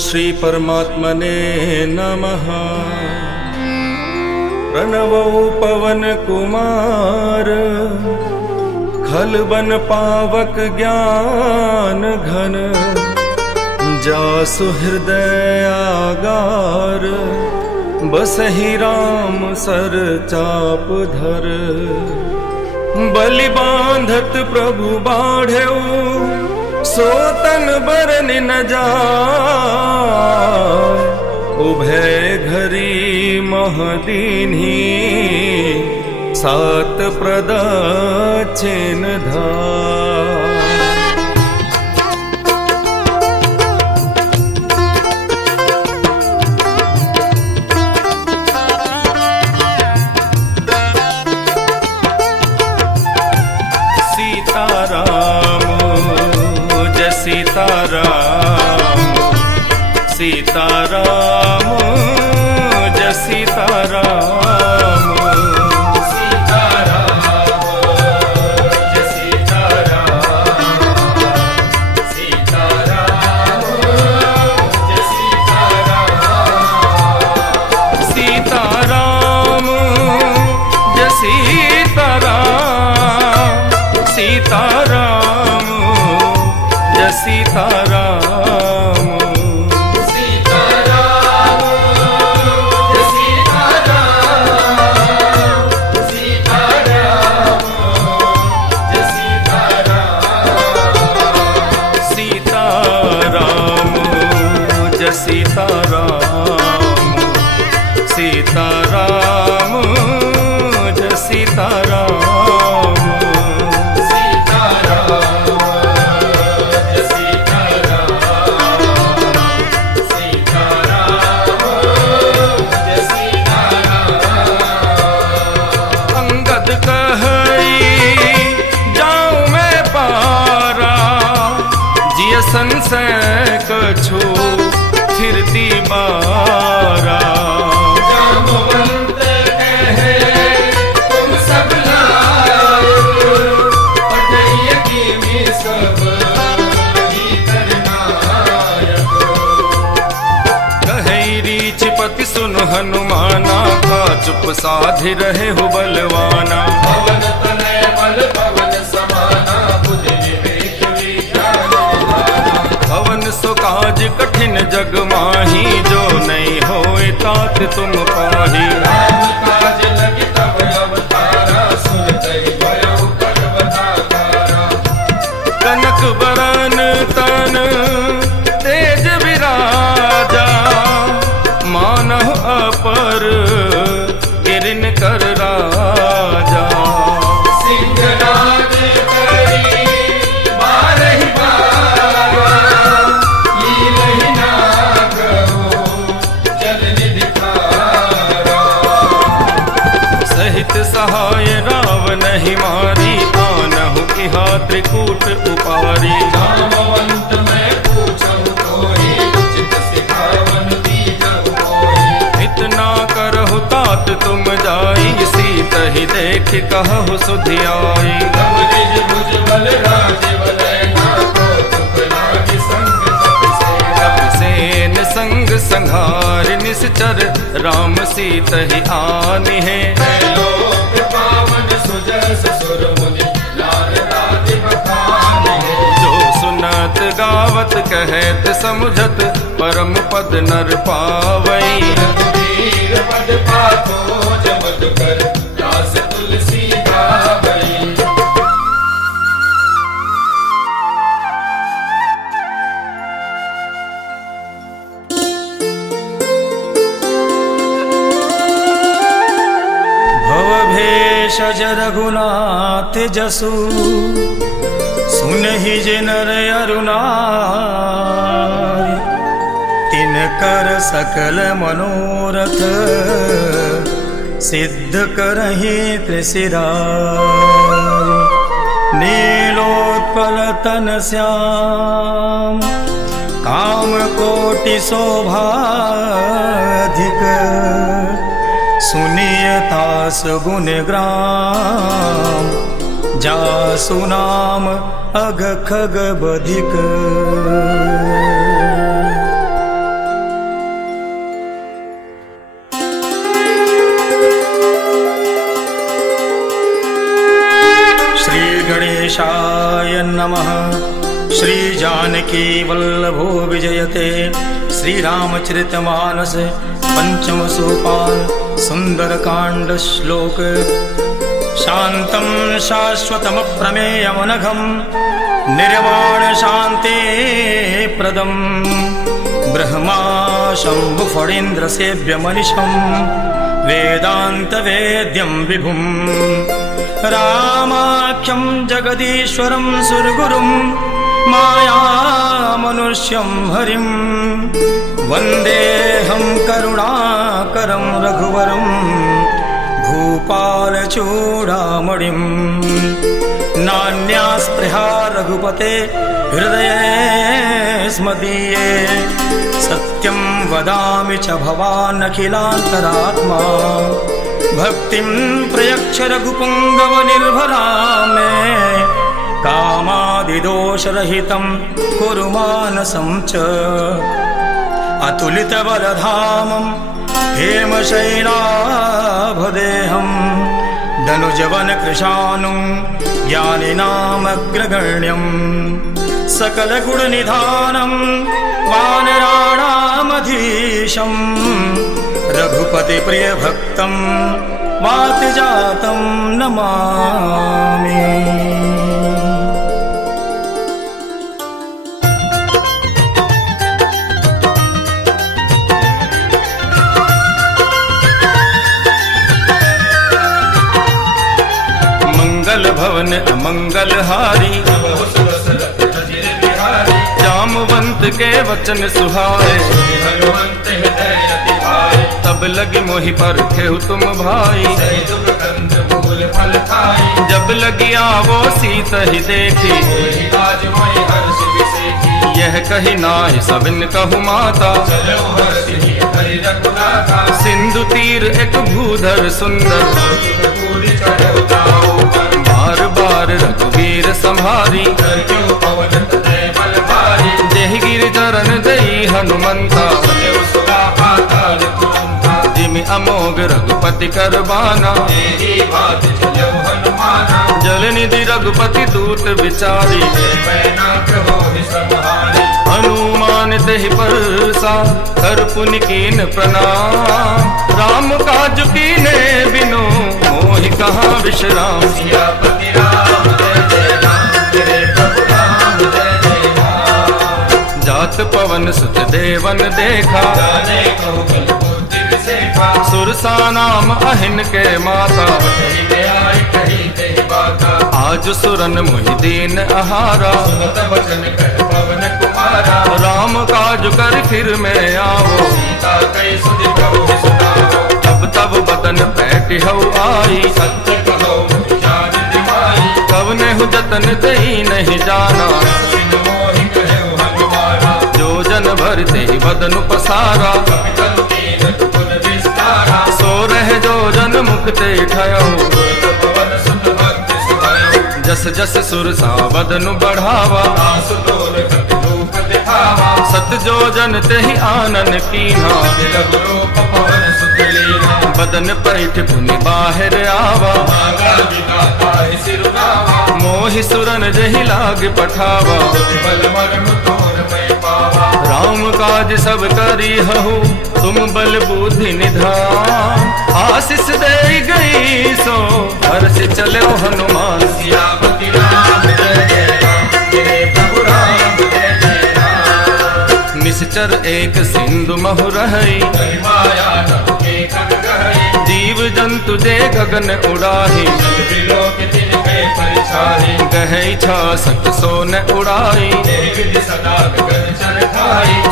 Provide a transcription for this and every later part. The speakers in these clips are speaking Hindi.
श्री परमात्मने नमः। प्रणवो पवन कुमार खल बन पावक ज्ञान घन। जासु हृदय आगार बसहि राम सर चाप धर। बलि बांधत प्रभु बाढ़ेऊ सोतन बरन न जाय। उभय घरी महदीन्ही सात प्रदक्षिण धाय। सीताराम जय सीताराम। सीताराम जय सीताराम। सीताराम जय सीताराम। सीताराम जय सीताराम। सीताराम जय सीताराम। सीताराम जय सीताराम। सीताराम जय सीताराम। सीताराम जय सीताराम। अंगद कहई जाऊं मैं पारा जिय संशय कछु फिरती बारा। पति सुन हनुमाना का चुप साधि रहे हो बलवाना। पवन तनय बल पवन समाना बुद्धि विवेक विज्ञान। पवन सो काज कठिन जग माही जो नहीं होए तात तुम पाही। राम काज लगी तब अवतारा सुनतहि भयउ पर्वताकारा। कनक बरन तन तेज विराजा मानह अपर गिरिन कर राजा। सिंहराज करी बारहि बारा लीलहि नागो जल निधि खारा। सहित सहाय रावण ही मारी आनहु इहा त्रिकूट उपारी। नामवंत मैं पूछहु तोहि उचित सिखावन इतना करहु तात तुम जाई। सीत ही देख कहु सुधियाई। कपिसेन संग संघार निश्चर राम सीत ही आनि है। जो सुनत गावत कहत समुझत परम पद नर पावई। पद पाथो जमत कर दास तुलसी गावई। भवभेषज रघुनाथ जसु सुनहि जे नर अरुणाई। तिनकर सकल मनोरथ सिद्ध करहि त्रिशिराय। नीलोत्पल तन श्याम काम कोटि शोभाधिक। सुनियतास गुण ग्राम जासु नाम अघ खग बधिक। गणेशाय नमः। श्री जानकी वल्लभो विजयते श्रीरामचरितमानस पंचम सोपान सुंदरकांड श्लोक। शांतं शाश्वतमप्रमेयमनघं निर्वाण शांति प्रदं ब्रह्मा शंभु फणीन्द्र सेव्य मनिषं वेदांत वेद्यं विभुं रामाख्यं जगदीश्वरं सुरगुरुं माया मनुष्यं हरिं वन्देऽहं करुणाकरं रघुवरं भूपालचूडामणिं। नान्या स्पृहा रघुपते हृदये स्मदीये सत्यं वदामि च भवान् अखिलान्तरात्मा। भक्तिं प्रयच्छ रघुपुङ्गवनिर्भरा मे कामादिदोषरहितं कुरु मानसं च। अतुलितबलधामं हेमशैलाभदेहं धनुजवनकृशानुं ज्ञानिनामग्रगण्यं सकलगुणनिधानं वानराणामधीशं रघुपतिप्रियभक्तं वातजातं नमामि। मंगल भवन अमंगल हारी जामवंत के वचन सुहाए तब लगी मोहि पर खेहु तुम भाई। जब लगी आवो सीत ही देखी यह कही नाहि सबिन कहु माता। सिंधु तीर एक भूधर सुंदर बार बार रघुवीर संहारी। जेहि गिर चरण दई हनुमंता जिमि अमोघ रघुपति करबाना। जल निधि रघुपति दूत विचारी हनुमान तेहि परसा कर पुनि कीन प्रणाम। राम काज कीने बिनु मोहि कहाँ विश्राम। जात पवन सुत देवन देखा सुरसा नाम अहिन के माता। आज सुरन मुहि दीन आहारा राम काज कर फिर में आओ। तब तब बदन पैठ हऊ आई कवने हु जतन दई नहीं जाना। जो जन भरते ही बदन पसारा सो रह जो जन मुक्ते ठयो। जस जस सुरसा बदन बढ़ावा सत जो जन ते ही आनन कीन्हा। बदन पैठ पुनि बाहर आवा मोहि सुरन जहि लाग पठावा। राम काज सब करी हहु तुम बल बुद्धि निधान। आशीष दे गई सो हर्ष चले हनुमान। निश्चर एक सिंधु महु रहई जीव जंतु जे गगन उड़ाही। गहई छा सत सो न उड़ाई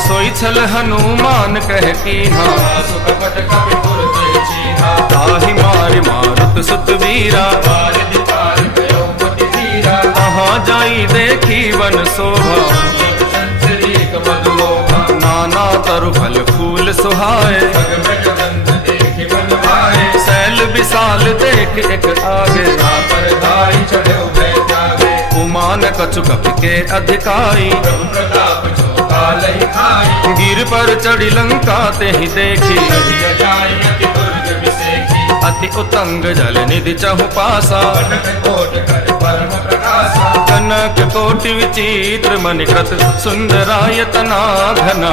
सोई छल हनुमान कह कीन्हा। ताहि मारि मारुत सुत वीरा कहाँ जाई देखी वन शोभा। नाना तरु फल फूल सुहाए सैल विशाल देख एक आगे। उमान कछु कपि के अधिकाई गिर पर चढ़ी लंका ते ही देखी। अति उतंग जल निधि चहु पासा परम प्रकाशा कनक कोटि विचित्र मणिकृत सुंदरायतना घना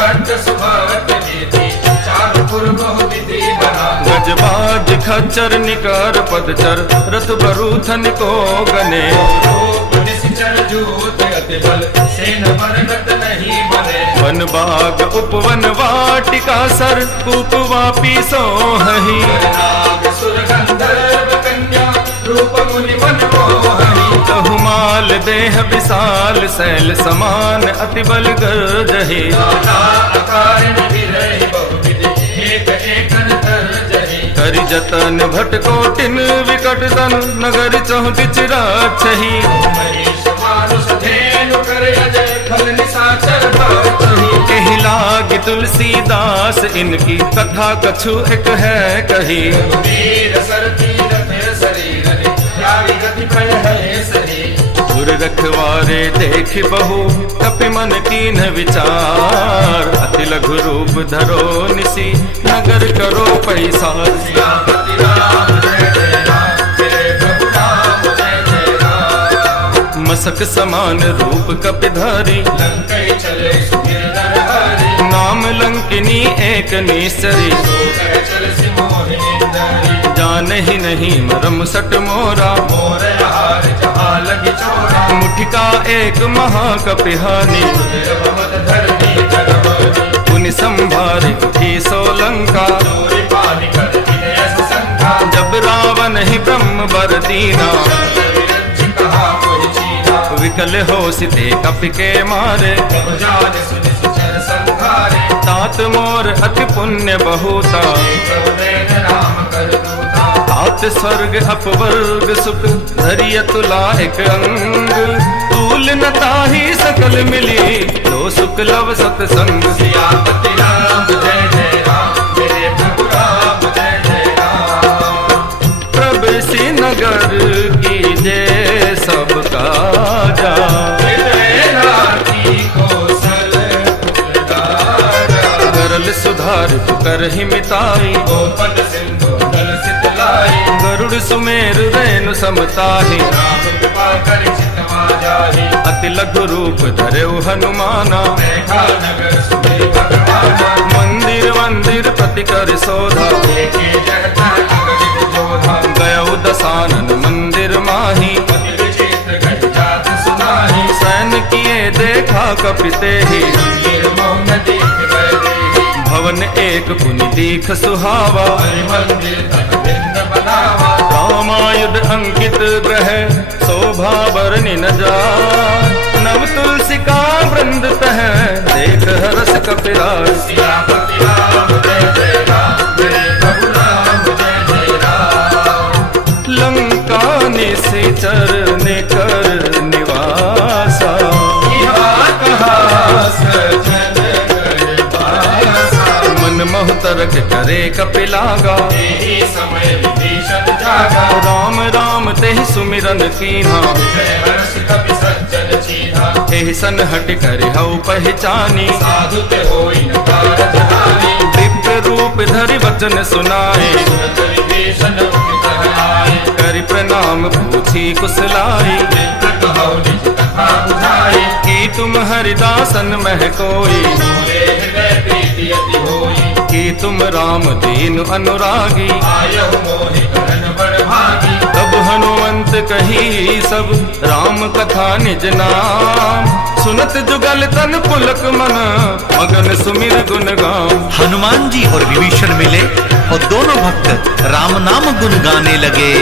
हट सुभट कीर्ति चारु पुर बहु विधि बना गजबाज खच्चर निकर पदचर रथ बरूथन को गने रूप निश्चर जूत अति बल सेन परगत नहीं बने वन बाग उपवन वाटिका सर कूप वापी सोहहि नाग सुर गंधर्व कन्या रूप मुनि मन मोहनी बहुमाल देह विशाल शैल समान अति बल गर्जहि नाना अकारण विरहि बहुविधि एक एकन तर्जहि करि जतन भट कोटिन विकट तनु नगर चहुदिच राक्षहि महेश मानुष धेनु कर अजय फल निशाचर भाचहि एहि लागी तुलसीदास इनकी कथा कछु एक है कही वीर सर तीरथ शरीर रे त्यागी गति भय है सही पुर रखवारे देख बहु कपि मन कीन विचार अति लघु रूप धरो निसी नगर करो पैसार सियापति राम जय जय राम मेरे प्रभु राम जय जय राम मसक समान रूप कपिधारी लंकै चले सुगिरधर हरि नाम लंकिनी एक निश्चरी सोकर चल सिमोहिनी धरि जानहि नहीं मरम सट मोरा मोर हार जहाँ लगी चोरा मुठिका एक महाकपिहानी भवत धरनी जगमोहनी पुनि संभारे उठी सोलंका चोरी पानी कर दिने ऐस संघा जब रावण ही ब्रह्म बर दीना विरज्ज कहा कोई चीना विकल हो सिते कपि के मारे जब जान सुनि सुचर संघारे तात मोर अति पुण्य बहुता प्रभु देन राम कर दूता तात स्वर्ग अपवर्ग सुख धरिय तुला एक अंग तूल न ताहि सकल मिली लो सुख लव सतसंग सियापति राम जय जय राम मेरे प्रभु राम जय जय राम प्रवेशी नगर की जय सब काजा की कौशल राजा गरल सुधार कर ही मिताई गोपद सिंधु दल सितलाई गरुड़ सुमेर रेणु समताहि राम कृपा कर चितवा जाहि अति लघु रूप धरेउ हनुमाना बैठा नगर सुमेर भगवाना मंदिर मंदिर प्रति कर शोधा एके जगता अगणित जोधा गयउ दसानन मंदिर माही अति विचित्र घट जात सुनाहि सैन किए देखा कपिते ही मंदिर मौन देख गए देहि भवन एक पुनि दीख सुहावा हरि मंदिर तन भिन्न बनावा रामायुध अंकित ग्रह शोभा बरनि न जा नव तुलसी का वृंद तह देख हरस कपिराज सियापति राम जय जय राम मेरे प्रभु राम जय जय राम लंका निशिचर निकर निवासा यहाँ कहाँ सजन कर पासा मन मोहतरक करे कपिलागा यही समय विभीषण जागा राम राम तेहि सुमिरन कीन्हा जय हर्ष कपि सज्जन चीन्हा एहि सन हट कर हऊ पहचानी साधु ते होई न कारज हानि दिव्य रूप धरि वचन सुनाए सुरत विभीषण उठित आए करि प्रणाम पूछी कुशलाई मित्र कहौ निज कथा बुझाई की तुम हरिदासन मह कोई मोरे हृदय प्रीति अति होई की तुम राम दीन अनुरागी आयहु मोहि करन बड़ भागी तब हनुमंत कही सब राम कथा निज नाम सुनत जुगल तन पुलक मन मगन सुमिर गुण गाम हनुमान जी और विभीषण मिले और दोनों भक्त राम नाम गुन गाने लगे।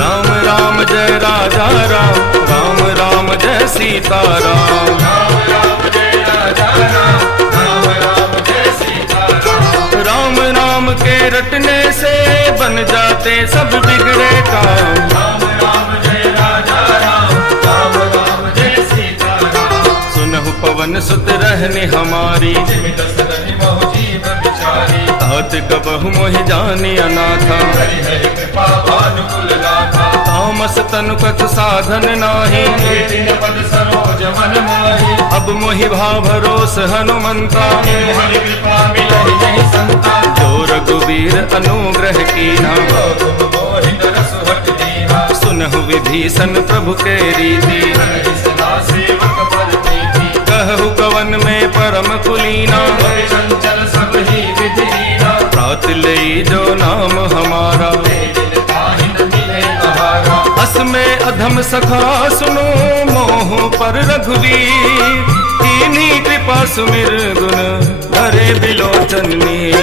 राम राम जय राजा राम राम राम जय सीता राम राम राम जय राजा राम राम राम जय सीता राम राम नाम के रटने से बन जाते सब बिगड़े काम राम राम जय राजा राम राम राम जय सीता राम सुनहु पवन सुत रहने हमारी जिमित सदनि बहु जीव बिचारी तात कबहु मोहि जानी अनाथा हरि हरि कृपा भानुकुल लाथा तामस तनु कछु साधन नाही कीर्तिन पद सरोज मन माही अब मोहि भाव भरोस हनुमंता हरि कृपा मिलहि नहीं संता जो रघुवीर अनुग्रह कीना तुम मोहि नर सुहट दीना लीला सुनहु विभीषण प्रभु के रीति सदा सेवक पर प्रीति कहु कवन में परम कुलीना चंचल सब ही विधि लीला प्रात लई जो नाम हमारा अस में अधम सखा सुनो मोह पर रघुवीर कीन्ही कृपा सुमिर गुण भरे बिलोचन नीर।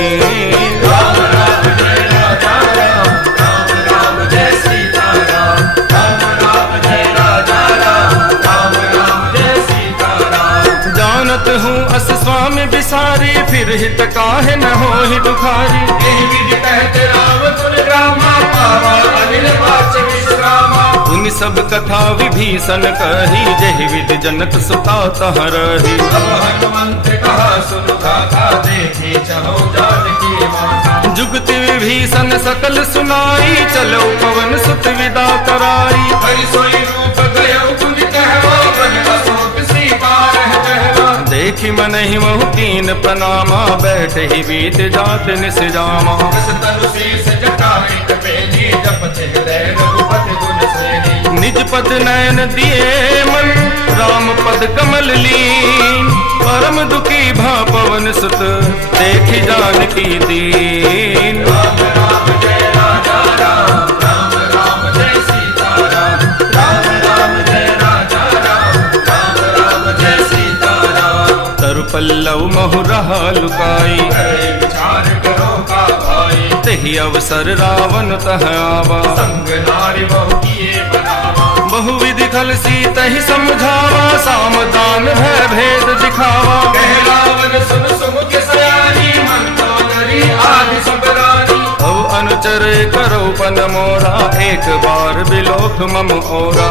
राम राम जय राजा राम राम राम जय सीता राम राम राम जय राजा राम राम राम जय सीता राम जानत हूँ अस स्वामी बिसारी फिर हित काहे न होहि दुखारी यही विधि कहते राम गुण रामा पावा अनिल वाच विश्रामा उन सब कथा विभीषण कही जहि विधि जनक सुता तह रही अब हनुमंत कहा सुन गाथा देखी चलो जानकी माता जुगति विभीषण सकल सुनाई चलो पवन सुत विदा कराई हरि सोई रूप गयो गुण कहवा बन अशोक सीता रह कहवा देखी मन ही महु कीन प्रणामा बैठ ही बीत जात निस जामा बस तनु शीस जटाई कपेली जपत हृदय रघुपति गुण सेनी निज पद नयन दिए मन राम पद कमल लीन परम दुखी भा पवन सुत देखी जानकी दीन। राम राम जय राजा राम राम राम जय सीता राम राम राम जय राजा राम राम राम जय सीता राम तरु पल्लव महु रहा लुकाई करे विचार करो का भाई तही अवसर रावण तह आवा संग नारी बहु किए बनावा बहुविधि खल सीत ही समझावा सामदान भय भेद दिखावा कह रावण सुन सुमुख सयानी मंत्रो नरी आदि सब रानी अब अनुचर करो पन मोरा एक बार बिलोक मम ओरा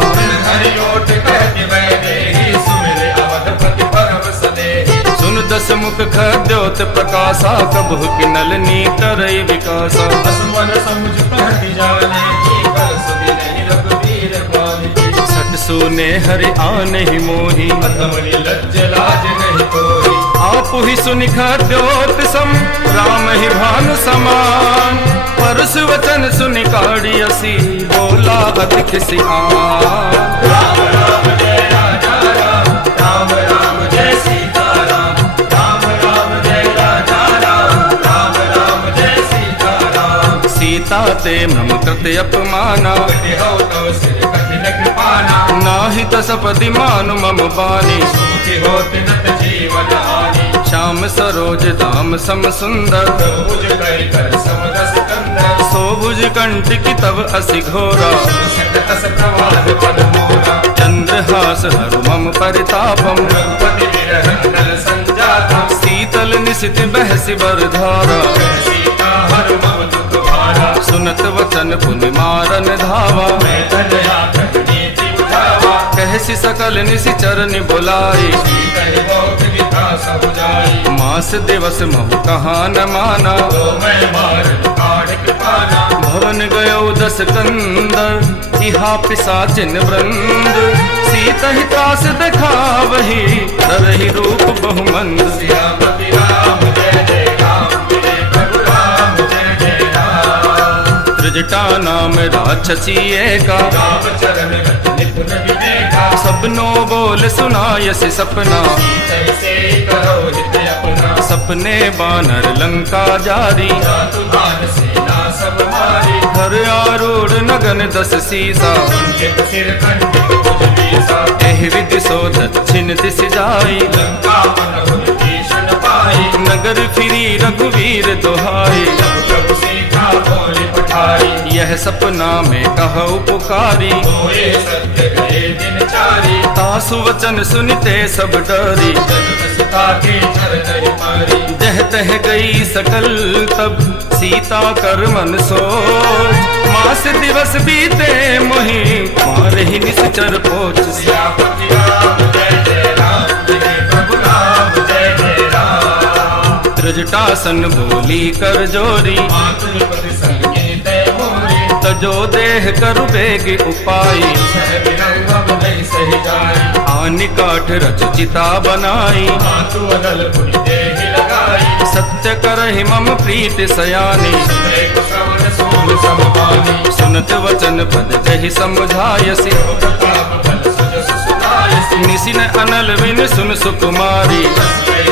हरि ओट कहति मैं देहि सुमिरे अवधपति परम सनेहि सुन दस मुख खद्योत प्रकाशा कबहु किनल नीतरई विकासा असुमन समुझ कहति जाने की कर सुधि नहीं रघुवीर पानी सट सुने हरि आन ही मोही अधमनि लज्ज लाज नहीं कोई आप ही सुनि खद्योत सम राम ही भानु समान परस वचन सुनि काढ़ी असी बोला अति किसी राम राम जय राजा राम राम राम जय सीता राम राम राम जय राजा राम राम राम जय सीता राम सीता ते मम कृत अपमाना कटि हो तो सिर कठिन कृपाना नाहि तसपति मानु मम बानी सुखी होत नत जीवन हानि श्याम सरोज धाम सम सुंदर प्रभुज करि कर समदस कंदर सोभुज कंठ की तब असि घोरा सकतस प्रवाद पद मोरा चंद्रहास हरु मम परितापम रघुपति विरह नल संजाता शीतल निशित बहसि बरधारा सीता हर मम दुख भारा सुनत वचन पुनि मारन धावा मैं तनया नीति उठावा कहसि सकल निशि चरनि बुलाई कहे बहुत विधा सब जाई मास दिवस महु कहा न माना तो मैं मार काढ़ कृपाना भवन गयो दस कंदर इहा पिसाचिन वृंद सीता ही त्रास दिखावही तरहि रूप बहुमंद सियापति राम जय जय राम मेरे प्रभु राम जय जय राम त्रिजटा नाम राक्षसी एका राम चरण रत निपुण विवेका सबनो बोल सुनायसि सपना सीतै से करो हित अपना सपने बानर लंका जारी जातु भान सेना सब मारी घर आरूढ़ नगन दस सीसा कुंठित सिर कंठित भुज बीसा एहि विधि सो दक्षिण दिश जाई लंका मन हुन भीषण पाई नगर फिरी रघुवीर दोहाई जब प्रभु सीता बोली पठाई यह सपना में कहु पुकारी होए सत्य गए दिन चारी तासु वचन सुनते सब डरी जगत सुता के चरण मारी जह तह गई सकल तब सीता कर मन सोच मास दिवस बीते मोहि मार ही निश्चर पोच सियापति राम जय जय राम मेरे प्रभु राम जय जय राम त्रिजटासन बोली कर जोरी मातृपति संगीत मोरी तजो देह कर बेग उपाई सह विरंगम नहीं सही जाई आनि काठ रच चिता बनाई मातु अनल पुनि देहि लगाई सत्य करहि मम प्रीति सयानी सुने को श्रवण सूल समपानी सुनत वचन पद जहि समझायसी प्रताप बल सुजस सुनायसी निसिन अनल विन सुन सुकुमारी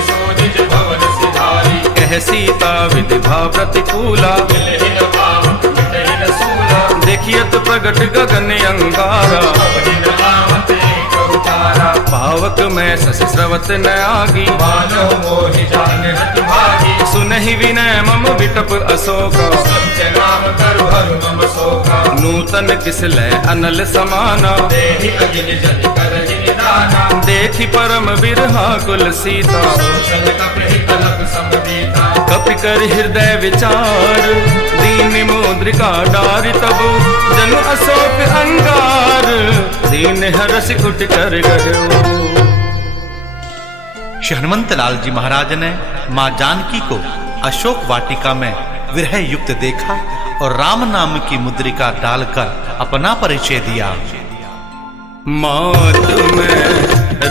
सो निज भवन सिधारी कह सीता विधि भाव प्रतिकूला मिलहिन पावक मिटहिन सूला देखियत प्रगट गगन अंगारा अवहिन आवते कहुतारा पावक में शशि स्रवत न आगी मानव मोहि जान हत भागी सुनहि विनय मम विटप अशोक सत्य नाम करु हरु मम शोका नूतन किसलय अनल समाना देहि अगिन जल करहि निदाना देखि परम बिरहा कुल सीता सोचल कपि कलप समदीता कपि कर हृदय विचार दीन मुद्रिका डारि तब जनु अशोक अंगार दीन हरस उठ कर गयो। श्री हनुमंत लाल जी महाराज ने मां जानकी को अशोक वाटिका में विरह युक्त देखा और राम नाम की मुद्रिका डालकर अपना परिचय दिया। मात में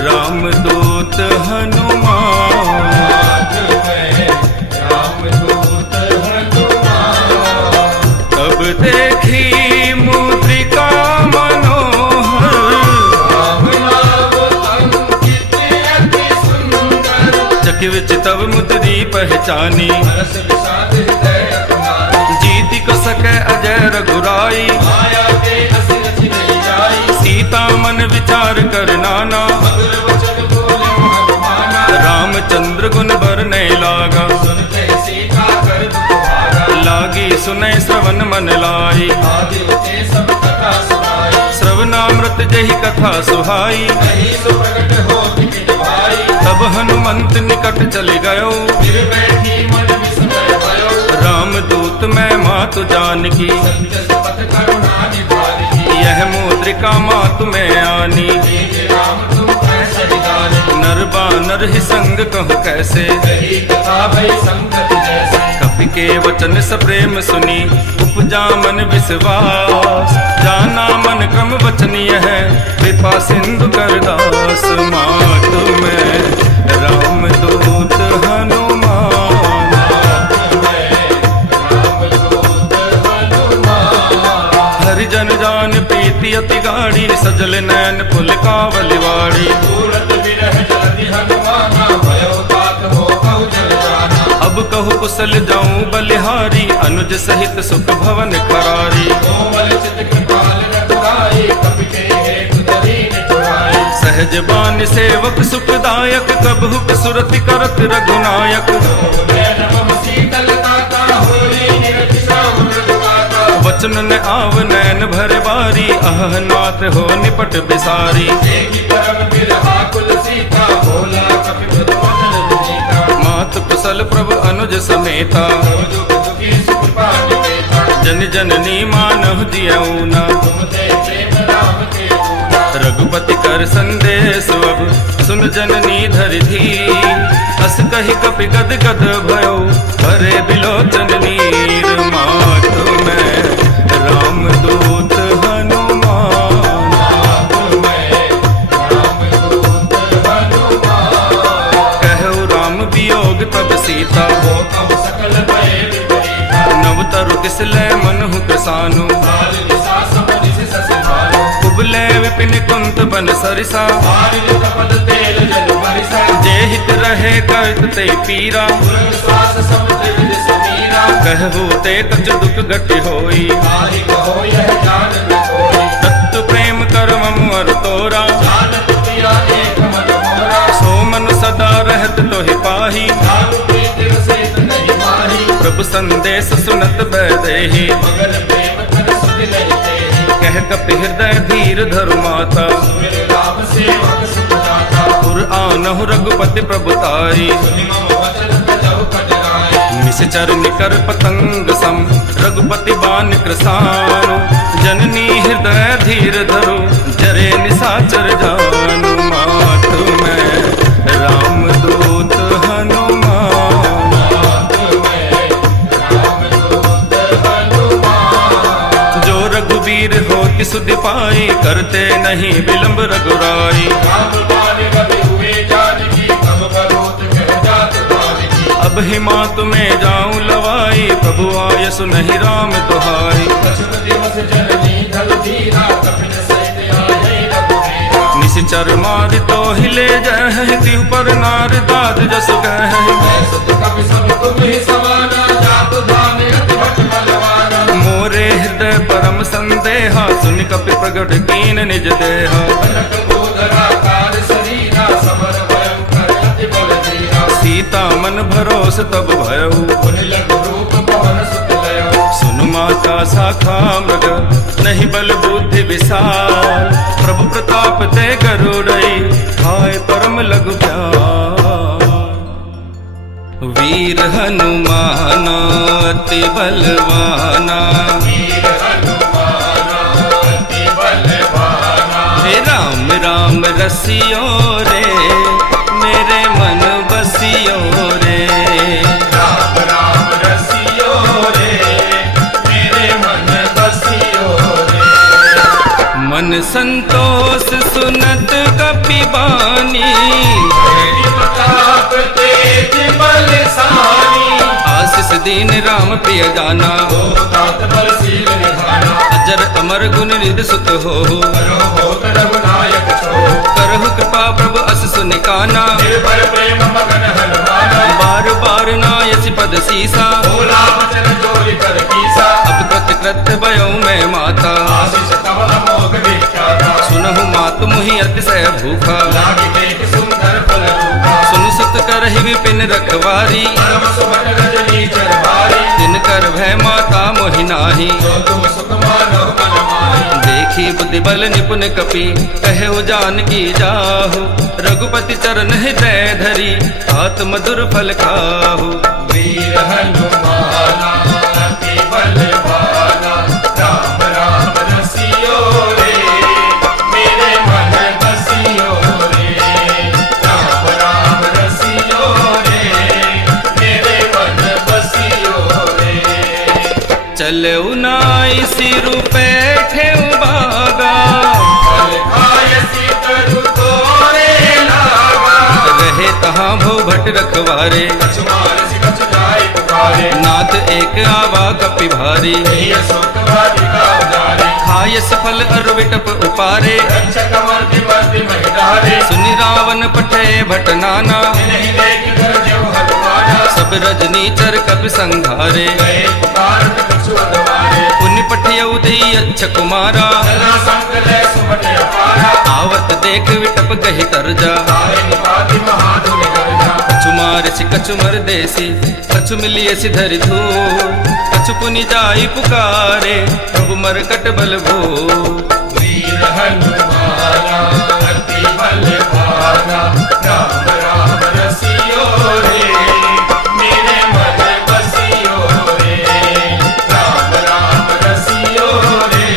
रामदूत हनुमान रामदूत हनुमान तब देखी मुद्रिका मनोहर राम नाम अंकित अति सुंदर चकित तब मुद्री पहचानी रस विषाद हृदय अकुमारी जीति को सके अजय रघुराई माया के हस रच नहीं जाई सीता मन विचार कर नाना मधुर वचन बोले हनुमाना रामचंद्र गुण बरने लागा सुनते सीता कर तुम्हारा लागी सुनै श्रवण मन लाई आदि ते सब कथा सुनाई श्रवणामृत जहि कथा सुहाई कहीं सो प्रकट हो विपिन भाई तब हनुमंत निकट चले गयो फिर बैठी मन विस्मय भयो रामदूत मैं मातु जानकी सत्य शपथ करुणा निधारी यह मुद्रिका मातु में आनी तेज राम तुम कैसे जाने नर बानर ही संग कहूँ कैसे कही कथा भई संगत जैसे कपि के वचन सप्रेम सुनी उपजा मन विश्वास जाना मन क्रम वचनीय है कृपा सिंधु करदास मातु में रामदूत हनुमान रामदूत हनुमान हरिजन जान प्रीति अति गाड़ी सजल नैन पुल कावलिवाड़ी सूरत विरह जलधि हनुमाना भयो तात हो कहु जल जाना अब कहु कुशल जाऊं बलिहारी अनुज सहित सुख भवन करारी कोमल चित कृपाल रघुराई कपि के हेतु दरीन चुराई सहज बान सेवक सुखदायक कबहु सुरति करत रघुनायक नैन मम शीतलता का होली निरति श्याम मृदुकाता वचन न आव नैन भर बारी अह नाथ हो निपट बिसारी देखि परम बिरहा कुल सीता भोला कपि मृदु वचन विनीता मात कुशल प्रभु अनुज समेता दुख दुखी सुख पानि देता जन जननी मानहु जियऊ न तुम ते प्रेम राम के दूना रघुपति कर संदेश अब सुन जननी धरि धी अस कहि कपि गद गद भयो भरे बिलोचन नीर मातु में रामदूत हनुमान रामदूत हनुमान कहु राम वियोग तब सीता हो कब सकल भय विपरीता नवतरु किसलय मनहु प्रसानु काल दिशा समझ सस भालो उबले विपिन कुंत बन सरिसा मारिल कपद तेल जल परिसा जे हित रहे कहत ते पीरा तुरंत श्वास समुद्र विद समीरा कहु ते कछ दुख घट होई ताहि कहो यह जान न कोई तत्व प्रेम कर मम अर तोरा जानत पिया एक मन मोरा सो मन सदा रहत तोहि पाही राम प्रीति रसित नहीं माही प्रभु संदेश सुनत बैदेहि मगन प्रेम कर सुधि नहीं तेहि कह कपि हृदय धीर धरु माता सुमिर राम सेवक सुखदाता पुर आनहु रघुपति प्रभुताई सुनि मम वचन तजहु कटराई निश्चर निकर पतंग सम रघुपति बान कृसानु जननी हृदय धीर धरु जरे निशाचर जानु मातु में रामदूत हनुमान रामदूत हनुमान जो रघुवीर होति सुधि पाई करते नहीं विलंब रघुराई राम बाण कभी हुए जानकी कब करोत कह जात बालिकी तब हिमात में जाऊं लवाई, प्रभु आय सुनहि राम दुहाई। कछुक दिवस जननी धल धीरा, कपिन सहित आये रघुवीरा। निशिचर मार तो हिले जय, तिहु पर नार दाद जस गह। सुत कपि सब तुम ही समाना, जातु धाम अति भट बलवाना। मोरे हृदय परम संदेहा, सुनि कपि प्रगट कीन निज देहा। कनक बोधराकार शरीरा, समर भयंकर अति बल धीरा। सीता मन भरोस तब भयउ, पुनि लघु रूप पवन सुत लयो। सुनु माता शाखा मृग, नहीं बल बुद्धि विशाल। प्रभु प्रताप ते गरुड़ई, हाय परम लघु प्यार। वीर हनुमान अति बलवाना, वीर हनुमान अति बलवाना। हे राम राम रसियो रे, मेरे मन बसियो रे। राम राम रसियो रे, मेरे मन बसियो रे। मन संतोष सुनत कपि बानी, तेरी प्रताप तेज बलशाली। आशीष दीन राम प्रिय जाना, हो तात बलशील निधाना। अजर अमर गुण निधि सुत हो। करो होत रघुनायक छो, करहु कृपा प्रभु अस सुनिकाना। निर्भय प्रेम मगन हनुमाना। बार बार नायसि पद सीसा, भोला वचन जोरि कर कीसा। अब कृत कृत भयो मैं माता। आशीष तब अमोघ विख्याता। सुनहु मातु मुहि अतिशय भूखा, लागी देख सुंदर फल रूपा। सुन सुत करहि विपिन रखवारी। परम सुभग रजनी चरवारी। जिनकर भय माता मोहि नाहि, जो तुम सुख मानो मन माही। देखी बुद्धि बल निपुण कपि, कहे जानकी जाहु। रघुपति चरण हृदय धरी, हाथ मधुर फल खाहु। वीर हनुमाना अति बलवाना। राम राम रसियो रे, मेरे मन बसियो रे। राम राम रसियो रे, मेरे मन बसियो रे। चले उनाई सिरु पैठे बागा, फल खाय सीतरु तोरे लागा। रहे तहाँ भो भट रखवारे। कछु मानसि कछु जाय पुकारे। नाथ एक आवा कपि भारी, यही अशोक वाटिका उजारे। खायस फल अरु विटप उपारे। रक्षक मर्दि मर्दि महिधारे। सुनि रावण पठे भट नाना, नहीं देख कर जो हनुमाना। सब रजनीचर कपि संघारे। गए पुकारत कछु अगवारे। पुण्य पठियउ दई अच्छ कुमारा, जना संकलय सुमट अपारा। आवत देख विटप गहि तरजा। आए निपाति महाधुनि गर्जा। कछु मारसि कछु मरदेसी, कछु मिलियसि धरि धूल। कछु पुनि जाई पुकारे, प्रभु मरकट बल भो। वीर हनुमाना अति बलवाना। राम राम रसियो रे, मेरे मन बसियो रे। राम राम रसियो रे,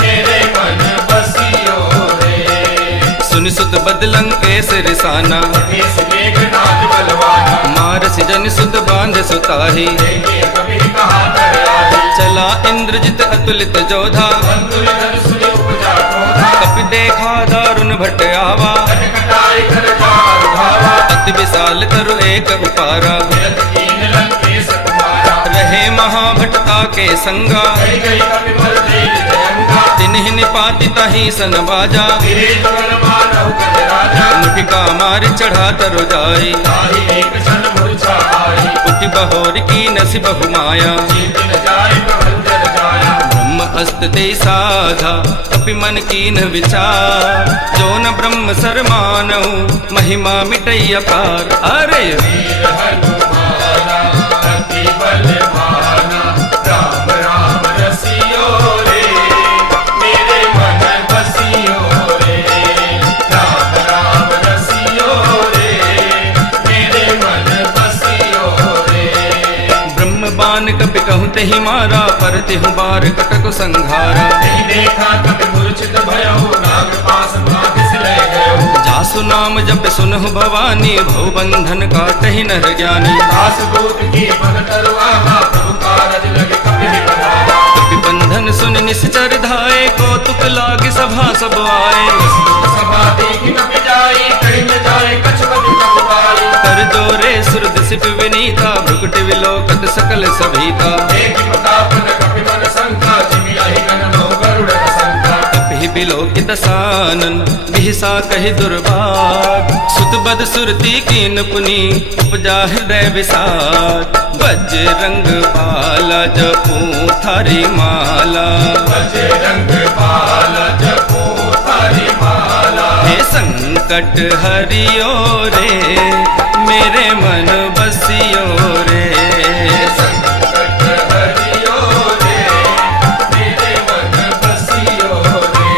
मेरे मन बसियो रे। सुनि सुत बदलंग केस रिसाना, देश मेघनाद बलवाना। मारसि जन सुत बांध सुताही। देखे कबीर कहा कर आही। चला इंद्रजित अतुलित जोधा, बंधु निधन सुनि उपजा क्रोधा। कपि देखा दारुण भट आवा। कटकटाई कर जाल धावा। अति विशाल तरु एक उपारा, मिलत कीन लंकेश कुमारा। रहे महाभटता के संगा। गई गई कपि मर देव जयंगा। तिन्हि निपाति तहि सन बाजा। गिरे जुगल मानव गज राजा। मुठिका मारि चढ़ा तरु जाई। ताहि एक क्षण मूर्छा आई। उठि बहोर की नसि बहु माया। जीत न जाय प्रबंधन जाया। ब्रह्म अस्त ते साधा, कपि मन कीन विचार। जो न ब्रह्म सर मानऊ, महिमा मिटई अपार। अरे वीर हनुमाना अति बलवाना। राम राम रसियो रे, मेरे मन बसियो रे। राम राम रसियो रे, मेरे मन बसियो रे। ब्रह्म बान कपि कहु तेहि मारा, पर तिहु बार कटक संघारा। नहीं देखा कभी मूर्छित भयो, नाग पास भाग से ले गयो। जासु नाम जप सुनहु भवानी, भव बंधन काटहि नर ज्ञानी। दास दूत की पग तरुआहा, प्रभु कारज लगे कभी बढ़ावा। कपि बंधन सुन निश्चर धाये, कौतुक लागे सभा सब आए। सभा देखी न जाई, कहीं न जाए कछु कभी कबुआई। कर जोरे सुरद कसिप विनीता भ्रुकुट विलोकत सकल सभीता एक प्रतापन कपिमन संका जिमि अहिगन नो गरुड़ संका कपि विलोकित सानन बिहसा कहि दुर्बाग सुत बद सुरती कीन पुनि उपजा हृदय विषाद बजरंग बाला जपू थारी माला बजरंग बाला जपो थारी माला हे संकट हरियो रे मेरे मन बसियो रे संकट हरियो रे मेरे मन बसियो रे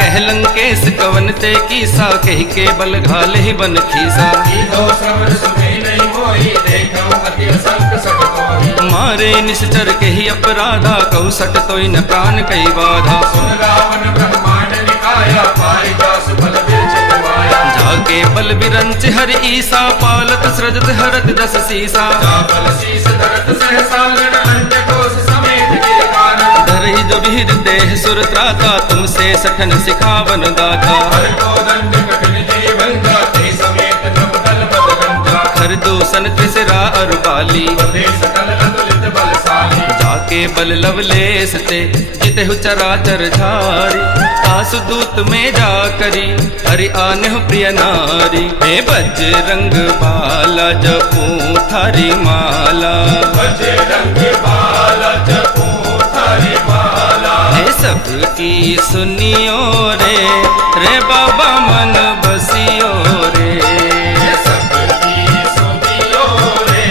कह लंकेश कवन ते कीसा कह के बल घाले ही बन खीसा ईहो श्रवण सुने नहीं मोहि देखो अति संक सट मोहि मारे निश्चर के ही अपराधा कौ सट तोई न प्राण कई बाधा सुन रावण ब्रह्मांड निकाया पाई जासु बल बिरचित माया जाके बल बिरंच हर ईसा पालत सृजत हरत जस सीसा जाबल शीस धरत सहसा लड़ अंत कोश समेत गिर कारण धरहि जो विहिर देह सुर त्राता तुमसे सठन सिखावन दाता हर को दंड कठिन जीवन जाते समेत नव दल बद गंजा हर दूसन तिसरा अरु पाली प्रदेश कल अतुलित बलशाली जाके बल लवलेस ते जिते चराचर झारी तासु दूत में जा करी हरि आनेहु प्रिय नारी हे बजरंग बाला जपू थारी माला बजरंग बाला जपो थारी माला हे सबकी सुनियो रे बाबा मन बसियो रे सबकी सुनियो रे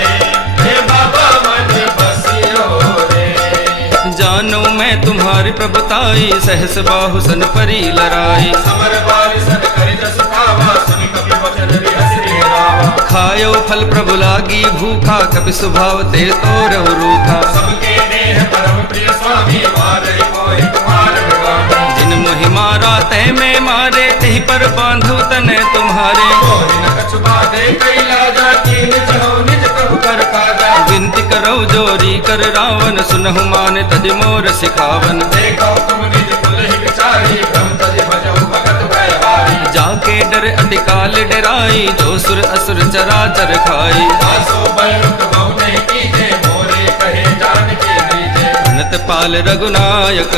हे बाबा मन बसियो रे जानो मैं तुम्हारी प्रभुताई सहस बाहु सन परी लड़ाई समर बारि सद करि जस पावा सुनि कपि वचन बिहस रे रावा खायो फल प्रभु लागी भूखा कपि स्वभाव ते तोरव रूखा सबके देह परम प्रिय स्वामी मारे मोहि कुमार भगामी जिन मोहि मारा तय में मारे तेहि पर बांधु तने तुम्हारे मोहि न कछु बाधे कैलाजा कीन जहो निज प्रभु कर काजा विनती करो जोरी कर रावण सुनहु मान तज मोर सिखावन देखो तुम निज कुल ही विचारी ब्रह्म तज भजहु भगत भयहारी जाके डर अति काल डराई जो सुर असुर चराचर खाई दासो बल रुक बहु नहीं कीजे मोरे कहे जान के दीजे अनत पाल रघुनायक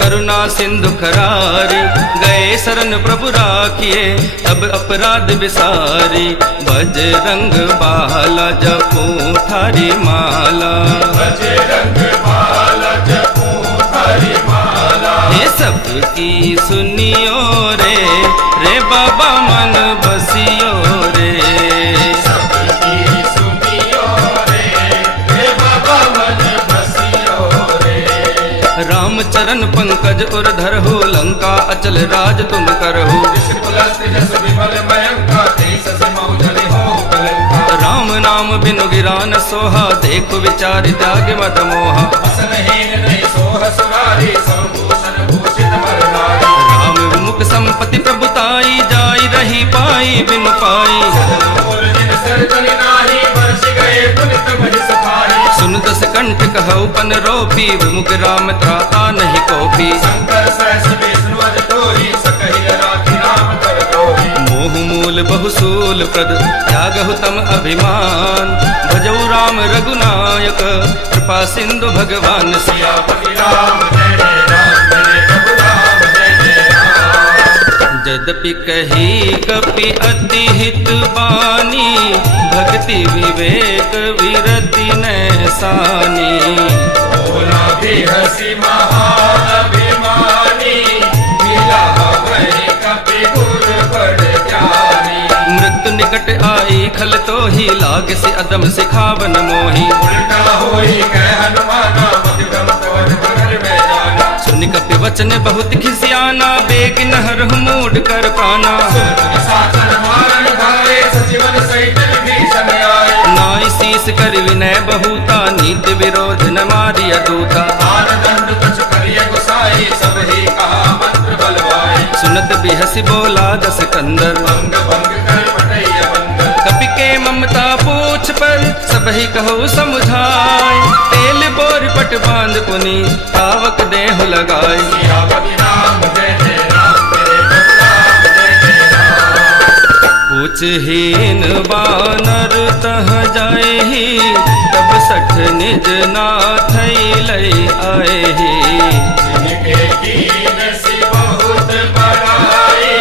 करुणा सिंधु खरारी गए शरण प्रभु राखिए तब अपराध विसारी बजरंग बाला जपू थारी माला बजरंग बाला जपो थारी माला ये सबकी सुनियो रे बाबा मन बसियो रे सबकी सुनियो रे हे बाबा मन बसियो रे रामचरण पंकज उर धरहु लंका अचल राज तुम करहु कुलस्त जस विमल मयंका तेस समौ जनि हो कलंका राम नाम बिनु गिरा न सोहा देखु विचारि त्याग मत मोहा असनहीन नहीं सोह सुरारी सर्वभूषण भूषित मर नारी राम विमुख संपत्ति प्रभुताई जाई रही पाई बिनु पाई सदन मूल जिन सरजन नाही वर्ष गए पुनित भज सफारी सुन दस कंठ कहु पन रोपी विमुख राम त्राता नहीं कोपी शंकर सहस विष्णु अज तोरी सकहि राखी नाम कर तोरी मोह मूल बहुसूल प्रद त्यागहु तम अभिमान भजऊ राम रघुनायक कृपा सिंधु भगवान सिया सियापति राम जय जय राम जय प्रभु राम जय जय राम यद्यपि कही कपि अति हित बानी भक्ति विवेक विरति नैसानी बोला भी हसी महाअभिमानी मिला वही कपि गुर बड़ ज्ञानी मृत्यु निकट आई खल तो ही लाग से अदम सिखावन मोही उल्टा होई कह हनुमाना मति भ्रम पवन भगर में जाना सुन कपि वचन बहुत खिसियाना बेग नहर मूड कर पाना सुन साचन मारन धारे सजीवन सहित विभीषण आए नाई शीस कर विनय बहुता नीति विरोध न मारिय दूता आनंद कछु करिय गुसाई सब ही कहा मंत्र बलवाई सुनत बिहसी बोला दस कंदर भंग भंग कर बटैया बंदर कपि के ममता पूछ पर सब ही कहो समुझाय तेल बोर पट बांध पुनि पावक देह लगाई सियापति राम जय जय राम मेरे प्रभु राम जय जय राम सोचहीन बानर तह जाए ही, तब सठ निज नाथ लय आए ही। जिनके कीन सी बहुत बड़ाई,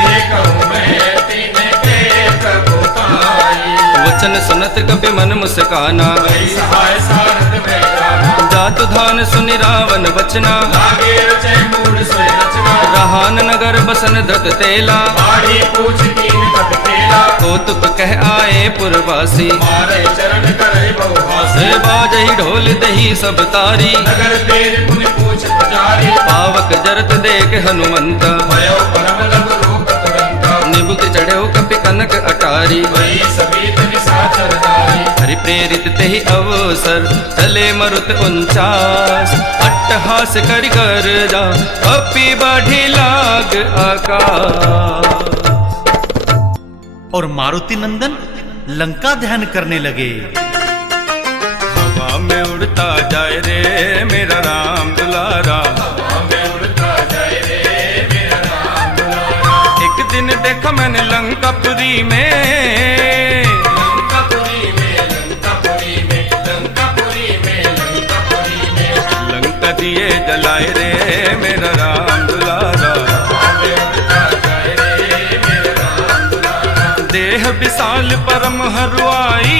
ये कहूँ मैं तिनके प्रभु पाई। वचन सुनत कपि मन मुस्काना, वही सहाय सारथ में गाना। जातु धान सुनि रावण बचना, लागे रचे मूढ़ सोई रचना। रहान नगर बसन धत तेला, बाढ़ी पूछ कीन कट तेला। कौतुक कह आए पुरवासी, मारे चरण करे बहुहासी। बाजही ढोल दही सब तारी, नगर तेज पुनि पूछ पुजारी। पावक जरत देख हनुमंत, भयो परम लघु रूप तुरंत। निबुक चढ़ो कपि कनक अटारी। वही सभी निशाचर नारी। हरि प्रेरित तेहि अवसर, चले मरुत 49। अट्टहास करि कर जा, कपि बढ़ी लाग आकाश। और मारुति नंदन लंका ध्यान करने लगे। हवा में उड़ता जाए रे मेरा राम दुलारा, हवा में उड़ता जाए रे मेरा राम दुलारा। एक दिन देखा मैंने लंकापुरी में, लंकापुरी में, लंकापुरी में, लंकापुरी में, लंकापुरी में। लंका दिए जलाए रे मेरा राम दुलारा। हवा में उड़ता जाए रे मेरा राम दुलारा। देह विशाल परम हरुआई,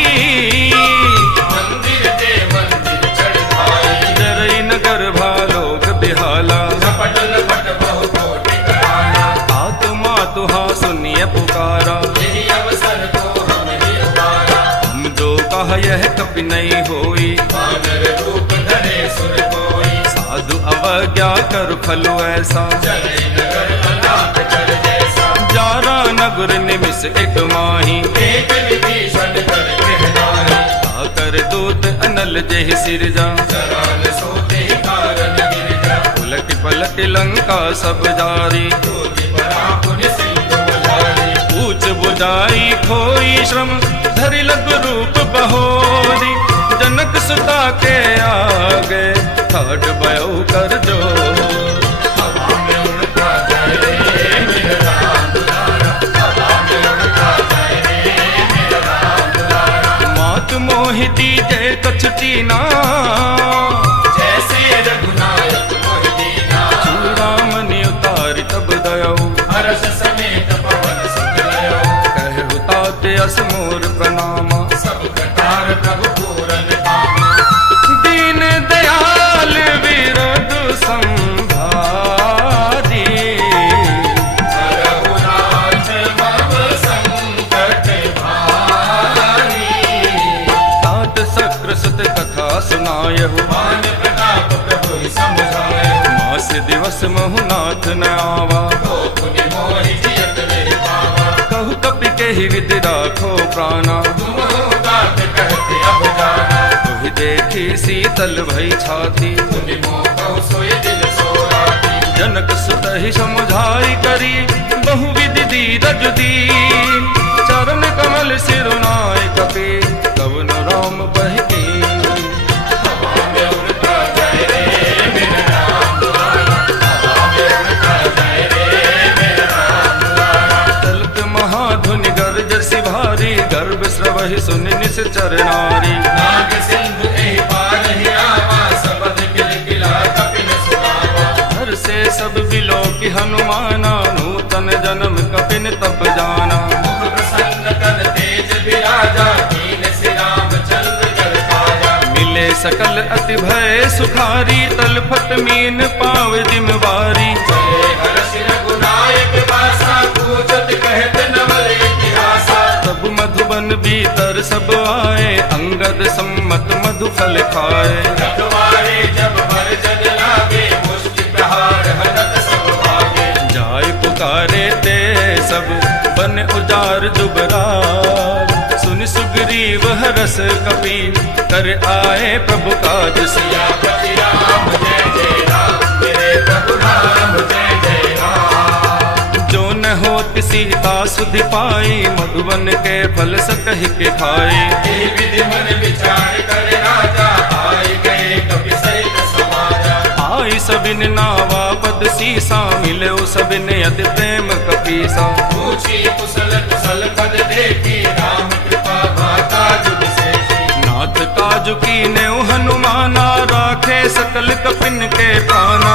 मंदिर दे मंदिर चढ़ भाई। जरई नगर भालोक बिहाला, झपट लपट बहु कोटि कराया। आत्मा तुहा सुनिए पुकारा। यही अवसर को हमने उबारा। हम जो कहा यह कपि नहीं होई, वानर रूप धरे सुर कोई। साधु अवज्ञा कर फलो ऐसा, चले नगर अनाथ कर जैसा। जारा नगर निमिष एक माही, एक विभीषण कर कहनाई। आकर दूत अनल जेहि सिरजा, चरान सोते ही कारण गिर जा। उलट पलट लंका सब जारी। योगी बड़ा पुण्य सिंधु बुझारी। ऊंच बुझाई खोई श्रम, धरि लघु रूप बहोरी। जनक सुता के आगे, ठाठ भयो कर जो। हवा में उड़ता जाए रे मेरा राम दुलारा। हवा में उड़ता जाए रे मेरा राम दुलारा। मात मोहि दीजे कछुटी ना, जैसे रघुनायक मोहि दीना। चूड़ामणि उतारि तब दयऊ, हर्ष समेत पवन सुत लयो। कहु तात अस मोर प्रणामा। सब कटार प्रभु पूरन कामा। दीन दयाल विरधु संभारी, रघुनाथ मम संकट भारी। तात शक्र सुत कथा सुनायहु, मान प्रताप प्रभु ही समझायो। मास दिवस महु नाथ न आवा। तो पुनि मोहि जियत मेरे पावा। कहु कपि केहि विधि राखो प्राणा, तुम हो तात कहते अब जाना। तुहि देखी शीतल भई छाती। पुनि मोह कहु सोई दिल सोराती। जनक सुत ही समुझाई करी, बहु विधि धीरज दीन। चरण कमल सिरुनाय कपि, कवन राम बहिकी। हवा में उड़ता जाए रे मेरा राम दुलारा। हवा में उड़ता जाए रे मेरा राम दुलारा। तलत महाधुनि गर्ज सि भारी, गर्भ स्रवहि सुनि निश्चर नारी। नाग सिंधु एहि पार ही आवा। सबद किलकिला कपिल सुनावा। हर से सब बिलो की हनुमाना, नूतन जन्म कपिन तब जाना। मुख प्रसन्न कर तेज विराजा। कीन से रामचंद्र कर काजा। मिले सकल अति भय सुखारी, तलफट मीन पाव जिमवारी। जय हर्ष रघुनायक वासा। पूजत कहत नवल इतिहासा। तब मधुबन भीतर सब आए, अंगद सम्मत मधु फल खाए। रखवारे जब भर जन लागे। मुष्टि प्रहार हरत सब भागे। जाय पुकारे ते सब, बन उजार जुबरार। सुनि सुग्रीव हरस कपि, कर आए प्रभु काज सिया। सियापति राम जय जय राम। मेरे प्रभु राम जय जय राम। जो न होत सीता सुधि पाई, मधुबन के फल सकहि के खाए। यही विधि मन विचार कर राजा। आए गए कपि सहित समाजा। आई सबिन नावा पद सीसा, मिले सबिन अति प्रेम कपीसा। पूछी कुशल कुशल पद देखी राम कृपा माता जुग शेषी नाथ काज की नेउ हनुमाना राखे सकल कपिन के प्राणा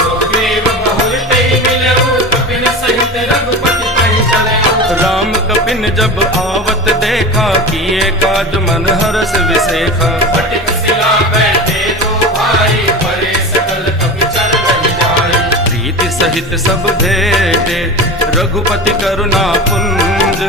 सुग्रीव बहुल तेई मिलऊ कपिन सहित रघुपति कहीं चले राम कपिन जब आवत देखा किए काज मन हरस विसेखा फटिक शिला बैठे दो भाई परे सकल कपि चल रही जाई प्रीति सहित सब भेटे रघुपति करुणा पुंज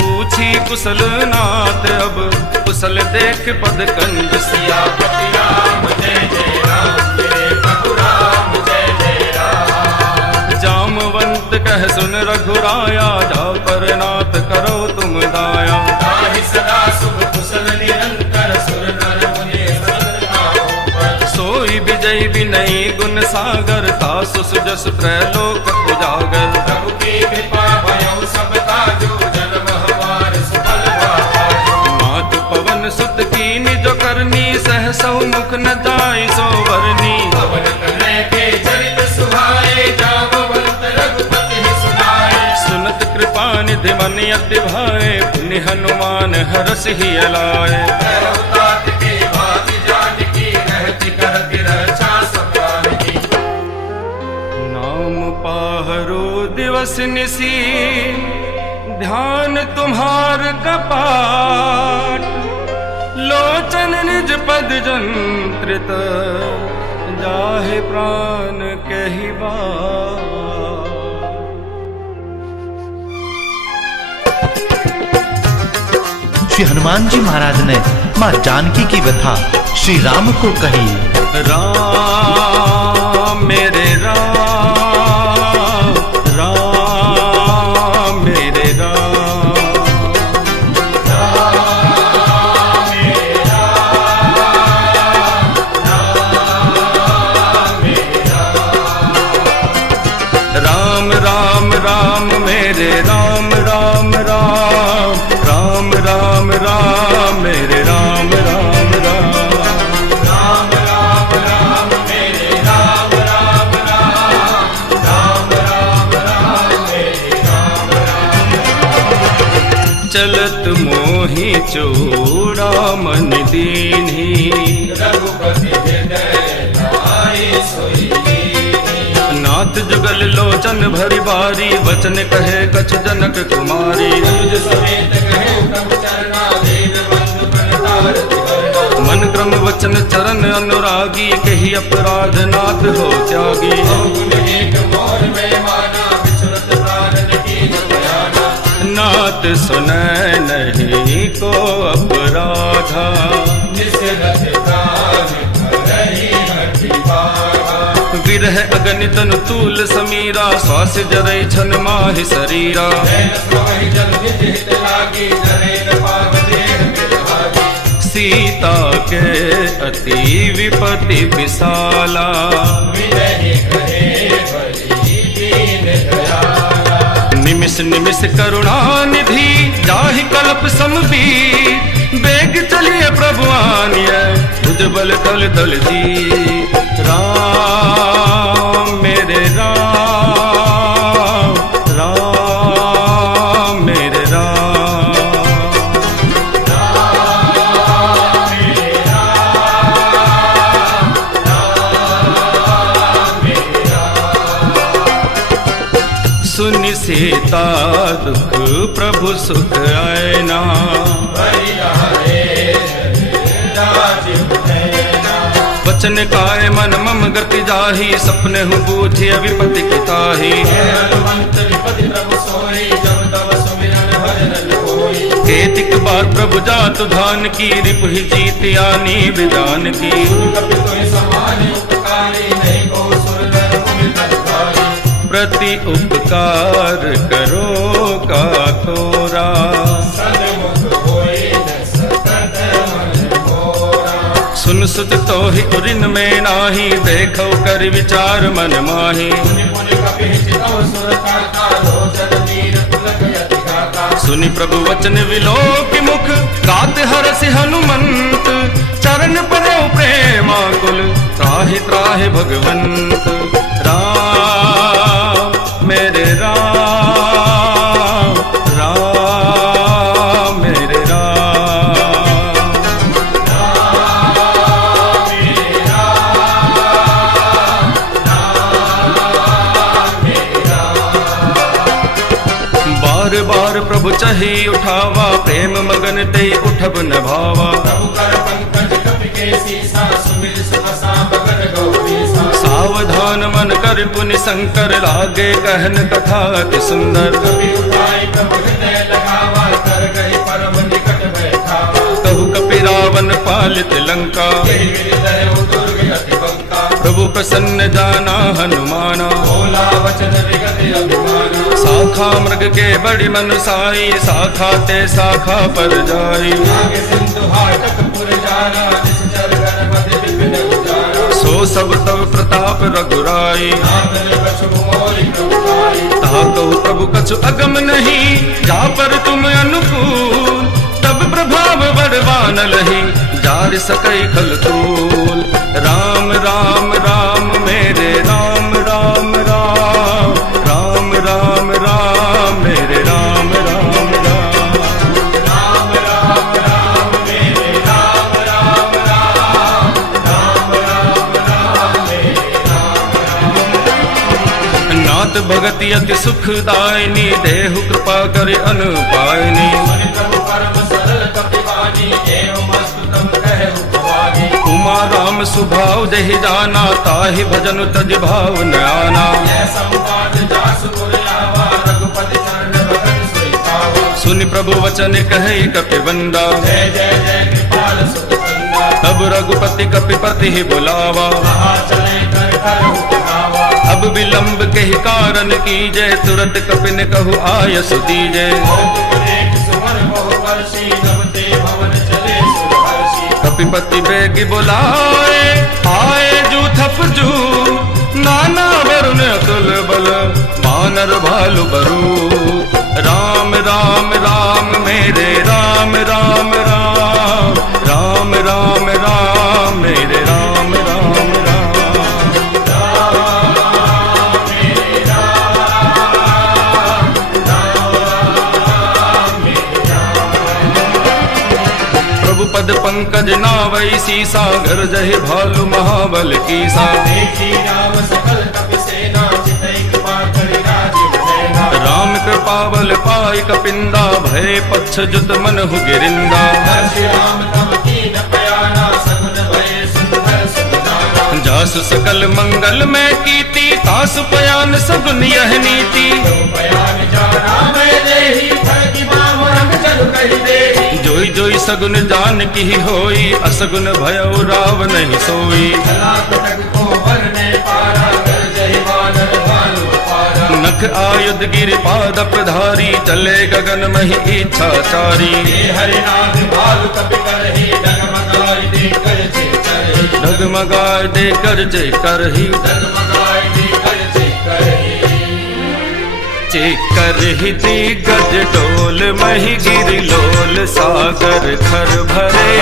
पूछी कुशल नाथ अब कुशल देख पद कंज सियापति राम जय जय राम तेरे प्रभु राम जय जय राम जामवंत कह सुन रघुराया जा पर नाथ करो तुम दाया ताहि सदा शुभ कुशल निरंतर सुर नर मुनि सदा सोई विजय विनयी गुण सागर तासु सुजस त्रैलोक उजागर प्रभु की कृपा भयउ सब काजु जन्म हमार सुफल भाजु मात पवन सुत की निज करनी सहसौ मुख न जाय सो वरनी पवन कन्हैया के चरित सुहाए जामवंत रघुपति सुनाए सुनत कृपा निधि मन अति भाए पुनि हनुमान हरस ही अलाए तात के भाति जानकी रहति करति रक्षा सब जानकी नाम पाहरो दिवस निसी ध्यान तुम्हार कपाट लोचन निज पद जंत्रित जाहे प्राण कही बात श्री हनुमान जी महाराज ने माँ जानकी की व्यथा श्री राम को कही। राम मेरे राम राम मेरे राम राम राम राम मेरे राम राम राम राम राम राम मेरे राम राम राम राम राम राम मेरे राम राम राम राम राम राम मेरे राम राम चलत मोहि चूड़ामन दीन्ही रघुपति हृदय नाई सोई दीन्ही। नाथ जुगल लोचन भरी बारी वचन कहे कछ जनक कुमारी अनुज समेत कहे प्रभु चरना देव बंधु प्रणतार तिहरना। मन क्रम वचन चरण अनुरागी कही अपराध नाथ हो त्यागी अवगुण एक मोर में माना विचरत प्राण कीन बयाना। नाथ सुनय नहीं को अपराधा जिस रथ प्राण करहि हठि बाधा। विरह अगनितन तूल समीरा श्वास जरै छन माहि शरीरा नैन स्रोहि जल निज हित लागी नरेन पाव देह मिल भागी। सीता के अति विपति विशाला विनहि कहे बलि दीन दयाला। निमिष निमिष करुणा निधि जाहि कल्प समबीर बेग चलिए प्रभु आनिय उज्जवल दल दल जी राम मेरे राम राम मेरे राम सुनि सीता दुख प्रभु सुख आयना वचन काय मन मम गति जाही सपने हूँ बूझी विपति की ताही केतिक बार प्रभु जात धान की रिपु ही जीत आनी विजान की प्रति उपकार करो का थोरा सुन सुत तो ही उरिन में नाही देखो कर विचार मन माही सुनि प्रभु वचन विलोक मुख गात हरसि हनुमंत चरण परो प्रेमाकुल त्राहि त्राहि भगवंत राम मेरे राम राम बार बार प्रभु चही उठावा, प्रेम मगन ते उठब न भावा। प्रभु कर पंकज कपि के सीसा, सुमिर सुबसा मगन गौरीसा। सावधान मन कर पुनि शंकर, लागे कहन कथा अति सुंदर। कपि उठाई प्रभु हृदय लगावा, कर गए परम निकट बैठावा। कहु कपि रावण पालित लंका, यही हृदय दुर्ग अति बंका। प्रभु प्रसन्न जाना हनुमाना, बोला वचन विगत अभिमाना। शाखा मृग के बड़ी मनुसाई, शाखा ते शाखा पर जाई। आगे सिंधु हाटक पुर जाना, निश्चर गणपति विपिन उजारा। सो सब तव प्रताप रघुराई, नाथन बछु मोरि प्रभुताई। ताकहु प्रभु कछु अगम नहीं, जा पर तुम अनुकूल। तब प्रभाव बड़वान लही, जार सकई खल तूल। राम राम राम मेरे राम राम राम, राम राम राम मेरे राम राम राम। राम राम राम मेरे राम राम राम, राम राम राम मेरे राम राम। नाथ भगति अति सुखदायिनी, देहु कृपा करे अनुपायनी। सुनि प्रभु परम सरल कपिवानी, एवं अस्तुतम कहु भवानी। उमा राम सुभाव जहि जाना, ताहि भजन तज भाव न आना। यह संवाद जासु पुर आवा, रघुपति चरण भगत सोई पावा। सुनि प्रभु वचन कहे कपिवंदा, जय जय जय कृपाल सुत कंदा। तब रघुपति कपिपति ही बुलावा। कहा चले कर करहु कहावा। अब विलंब के ही कारण कीजे, तुरंत कपिन कहु आयस दीजे। कौतुक देख सुमन बहु वर्षी, नमते भवन चले सुरहर्षि। कपिपति बेगी बुलाए, आए जूथप जू। नाना वरुण अतुल बल, बानर भालु बरू। राम राम राम मेरे राम राम राम, राम राम राम मेरे राम राम राम। प्रभु पद पंकज नावई सीसा, घर जहि भालु महाबल कीसा। देखी राम सकल कपि सेना, चितई कृपा करि राजीव नयना। राम कृपा बल पाई कपिंदा, भय पक्ष जुत मनहु गिरिंदा। हर्षि राम तब कीन पयाना, सगुन भय सुंदर सुजाना। जासु सकल मंगल में कीती, तासु पयान सगुन यह नीति। पयान जाना मैं देही, भरति बाम रंग चलु कहि देही। जोई जोई सगुन जान की होई, असगुन भयउ राव नहीं सोई। चला कटक को वरने पारा, कर जहि वानर भालु अपारा। नख आयुध गिरि पादप धारी, चले गगन महि इच्छा चारी। ये हरिनाथ भालु कपि करहि, डगमगाई दे कर जे करहि। डगमगाए दे कर जय करही। डगमगाई दे कर जे करहि। चेकर ही दिग्गज डोल, मही गिरि लोल, सागर खर भरे।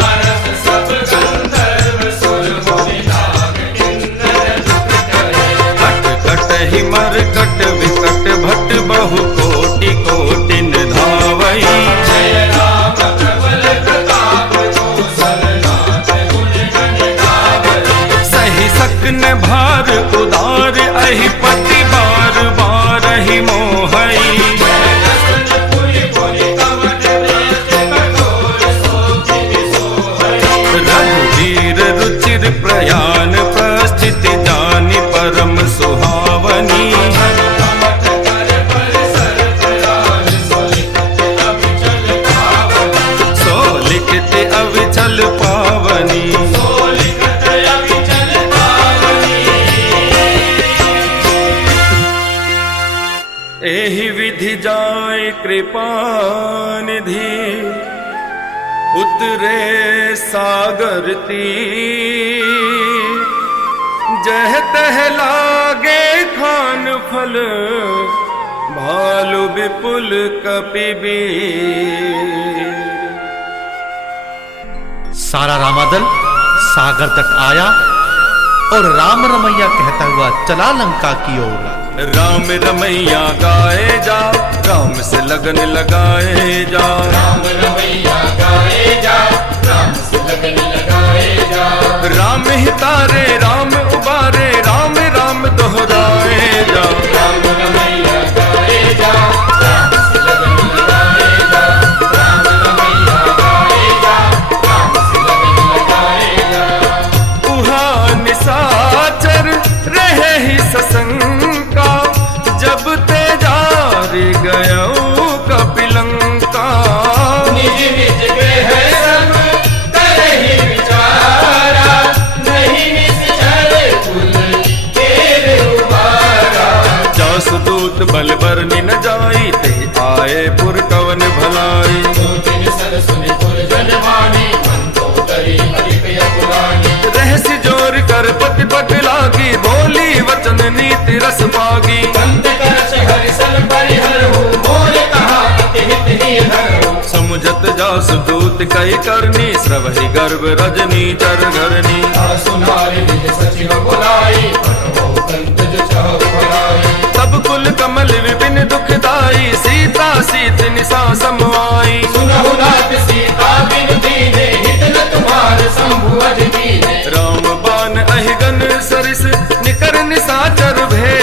हरस सब गंधर्व सुर मुनि नाग किन्नर दुख करे। कट कट ही मर कट विकट भट, बहु कोटि कोटि धावई। जय राम प्रबल प्रताप, कौशलनाथ गुण गण गावई। सही सकन भार उदार, अहि पति बार बार ही मोहई। रघुवीर रुचिर प्रयाण, प्रस्थिति जानि परम सुहावनी। सोलिखित अविचल पावनी। एहि विधि जाय कृपा निधि, उतरे सागर तीर। जह तह लागे खान फल, भालु विपुल कपिबीर। सारा रामादल सागर तक आया और राम रमैया कहता हुआ चला लंका की ओर। राम रमैया गाए जा, राम से लगन लगाए जा। राम रमैया गाए जा, राम से लगन लगाए जा। राम हितारे राम उबारे, राम राम दोहराए जा। राम रमैया गाए जा, राम पति पट लागी, बोली वचन नीति रस पागी। संत करस हरिसल परिहर हो, मोर कहा अति हित ही हर हो। समुझत जासु दूत कई करनी, श्रवहि गर्भ रजनी चर घरनी। सुनारी निज सचिव बुलाई, पठो कंत जो चाहु भलाई। तब कुल कमल विपिन दुखदाई, सीता सीत निसा समाई। सुनहु नाथ सीता बिनु दीने, हित न तुम्हार शंभु अज दीने। राम बान अहिगन सरिस, निकर निसाचर भे।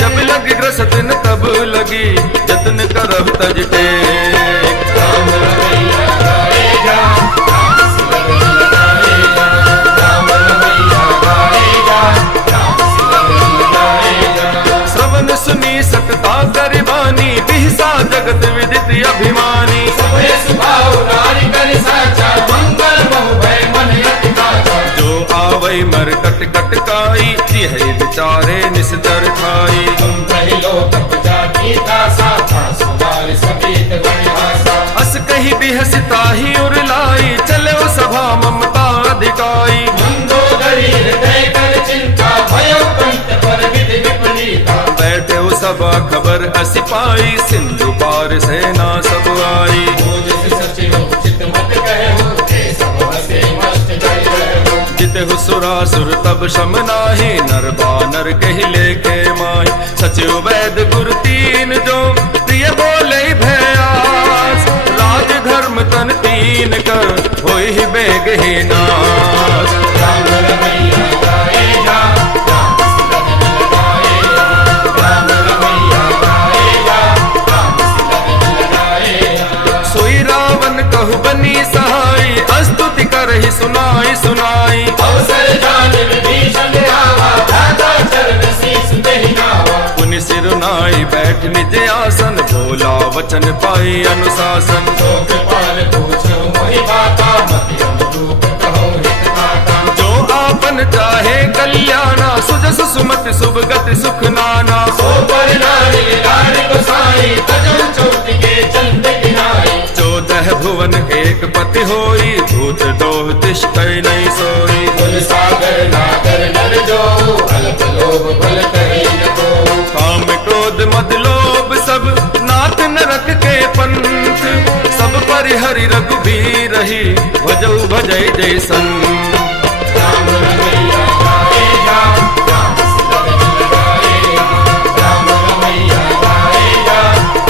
जब लग ग्रसत न तब लगी, जतन करब तज टेक। राम रमैया गाए जा, राम सिमरन लगाए जा। राम रमैया गाए जा, राम सिमरन लगाए जा। श्रवण सुनी सकता गरिबानी, बिहसा जगत विदित अभिमानी। सबे सुभाव नारी कर साचा, मंगल बहु भय मन अति काचा। जो आवै मर कट कट काई, तिह विचारे निस्तर खाई। तुम कहि लोक जाति दासा, सुधार सकेत गणिहासा। अस कही बिहसता ही उरलाई, चले सभा ममता अधिकाई। मंदोदरी हृदय कर चिंता, भयो कंठ पर विधि विपरीता। बैठे सभा खबर अस पाई, सिंधु पार सेना सब आई। ओजस सचिव उचित मत कहो, हे सब हसे मस्त जय हो। जितहु सुरासुर तब शम नाही, नर बानर कहि लेखे माही। सचिव वैद गुर तीन जो, प्रिय बोले भयास। राज धर्म तन तीन कर, होई ही बेग ही नास। राम रमैया गाए जा, राम सिमरन लगाए जा। राम रमैया गाए जा, राम सिमरन लगाए जा। सोई रावण कहु बनी सहाई, स्तुति करहि सुनाई सुनाई। अवसर जान विभीषण आवा, दाता चरण शीस देहि नावा। पुनि सिर नाई बैठ निज आसन, भोला वचन पाई अनुशासन। जो कृपाल पूछो मोहि बाता, मति अनुरूप कहो हित नाता। जो आपन चाहे कल्याणा, सुजस सुमति शुभ गति सुख नाना। सो पर नारी लाड़ गोसाई, तजौ चोटी के चंद किनाई। 14 भुवन एक पति होई, भूत दोह तिष्ठै नहीं सोई। कुल सागर नागर नर जो, अल्प लोभ बल कहि न को। काम क्रोध मद लोभ सब, नाथ नरक के पंथ। सब परिहरि रघुबीर रही, भजऊ भजै जैसन। राम रमैया गाए जा, राम सिमरन लगाए जा। राम रमैया गाए जा,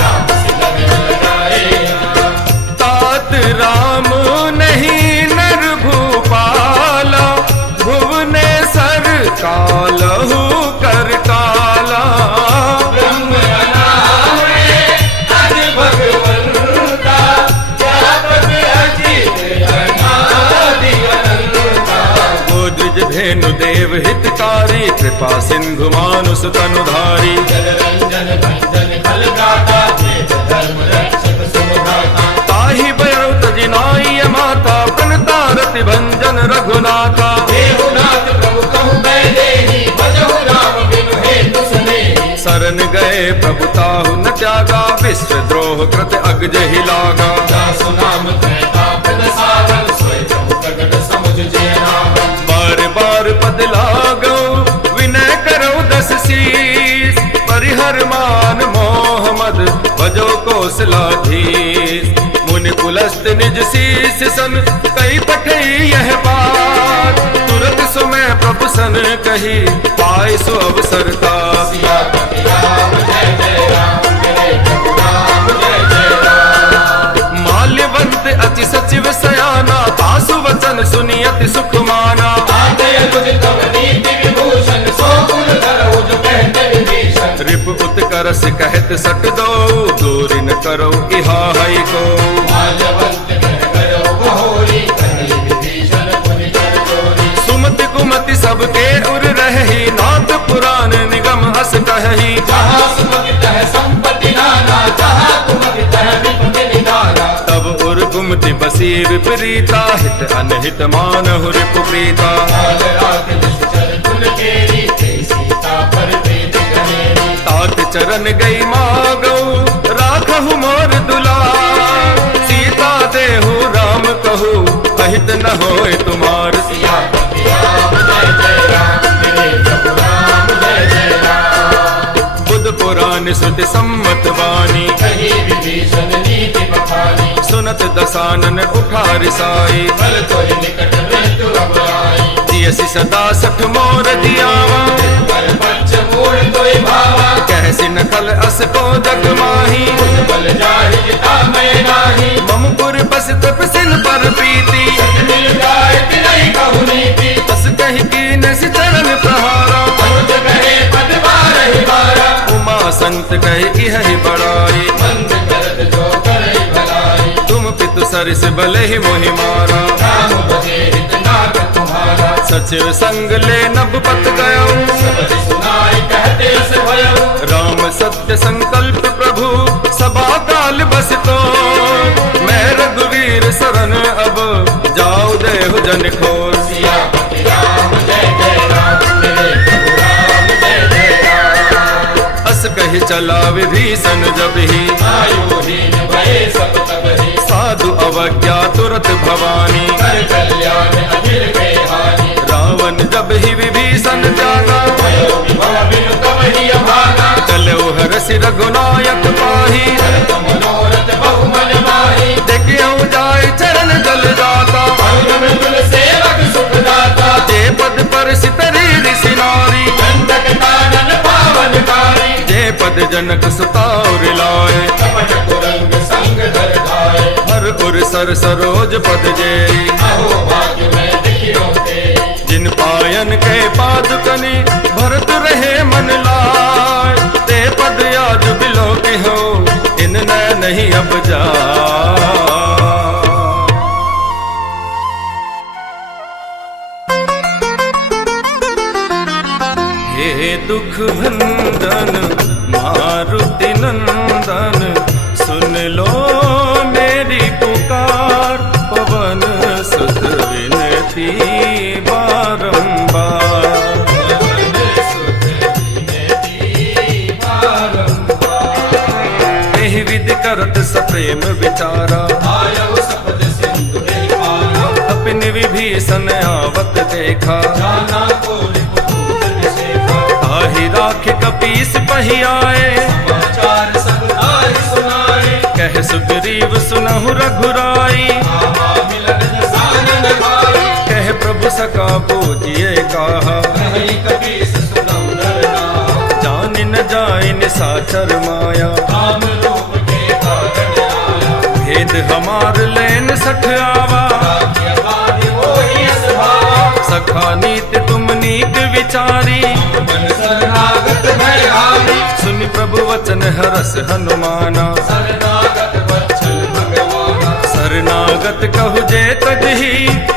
राम सिमरन लगाए जा। तात राम नहीं नर भूपाला, भुवनेश्वर कालहु कर काला। ब्रह्म अनावरे अज भगवंता, व्यापक अजित अनादि अनंता। गोद्विज धेनु देव हितकारी, कृपा सिंधु मानुष तनुधारी। जल रंजन भंजन फल दाता, वेद धर्म रक्षक सुमदाता। ताहि बयरु तजिनाई माता, प्रणतारति भंजन रघुनाथा। देहुनाथ प्रभु कहु बैदेही, भजहु राम बिनु हेतु सुनेही। शरण गए प्रभु ताहु न त्यागा, विश्व द्रोह कृत अगजहि लागा। दासु नाम त्रैता पद सावन, सोई प्रभु प्रगट समुझ जे रावण। बार बार पद लागो, विनय करो दस शीस। परिहर मान मोह मद, भजो कौशलाधीश। मुनि पुलस्त निज शीस सन, कई पठई यह बात। तुरत सुमय प्रभु सन कही, पाय सो अवसर का। सियापति राम जय जय राम, मेरे प्रभु राम जय जय राम। माल्यवंत अति सचिव सयाना, तासु वचन सुनि अति सुख माना। आदय तुझ तव नीति विभूषण, सो गुण धरऊ जो कहते विभीषण। रिप उत्कर्ष कहत सट दो, दूर न करो इहा हई को। माल्यवंत कह करो बहोरी, कहि विभीषण पुनि कर जोरी। सुमति कुमति सबके उर रही, नाथ पुराण निगम अस कही। जहाँ सुमति तह संपत्ति नाना, जहाँ कुमति तह विपत्ति निदाना। तब उर गुमति बसी विपरीता, हित अनहित मानहु रिपु प्रीता। काल रात दुष्चर कुल केरी, ते सीता पर प्रीति गनेरी। तात चरण गई मागो, राखहु मोर दुलार। सीता देहु राम कहू, अहित न होय तुमार। सियापति राम जय जय मन उठा रिसाई। बल तो ही निकट मृत्यु अब आई। जियसि सदा सठ मोर जियावा, पर पक्ष मूल तो ही भावा। कहसि नखल अस को जग माही। बल जाहि जिता मैं नाही। ममपुर बस तपसिन पर प्रीति। मिल जाए तिनहि कहु नीति। तस कहि कीन सि चरण प्रहारा। अनुज कहे पद बारहि बारा। उमा संत कहि इहि बड़ाई। मंद करत जो करहि भलाई। तुम पितु सरिस बले ही मोहि मारा। राम भजे हित नाथ तुम्हारा। सचिव संग ले नभ पत गयो। सबरि सुनाई कहते अस भयो। राम सत्य संकल्प प्रभु सभा काल बस तो। मैं रघुवीर शरण अब जाऊ देहु जन खोर। सियापति राम जय जय राम। मेरे प्रभु राम जय जय राम। अस कहि चला विभीषण जब ही। आयुहीन भये सब तबहि। साधु अवज्ञा तुरत भवानी। कर कल्याण अखिल के हानि। रावण जब ही विभीषण जागा। भयो विभव बिनु तबहि अभागा। चलो हरसि रघुनायक पाही। भरत मनोरथ बहु मन माही। देखियो जाय चरण जल जाता। पवन मृदुल सेवक सुख दाता। जे पद पर सितरी ऋषि नारी। दंडक कानन पावन कारी। जे पद जनक सुता और लाए। कपट कुरंग संग धर धाय। हर उर सर सरोज पद जेई। अहो भाग्य में देखियो ते। जिन पायन के पादुकनि भरत रहे मन लाय। ते पद आज बिलो के हो इन न नहीं अब जा। हे दुख भंजन मारुति नंदन। सुन लो मेरी पुकार। पवन सुत विनती बारंबार। एहि विधि करत सप्रेम विचारा। आयौ सपद सिंधु नहीं पारा। कपिन विभीषण आवत देखा। जाना को रिपुदूत निषेधा। ताहि राखि कपीस पहि आए। समाचार सब नारि सुनाए। कह सुग्रीव सुनहु रघुराई। आवा मिलन दसानन भाई। कह प्रभु सका पूजिए कहा। कहि कपीस सुनौ नर नाम। जान न जाय निशाचर माया। राम रूप के कारण आया। भेद हमार लेन सठ आवा। राखिय बाधि मोहि अस भावा। सखा नीति तुम नीक विचारी। मन शरणागत भय हारी। सुनि प्रभु वचन हरस हनुमाना। शरणागत वत्सल भगवाना। शरणागत कहु जे तजहि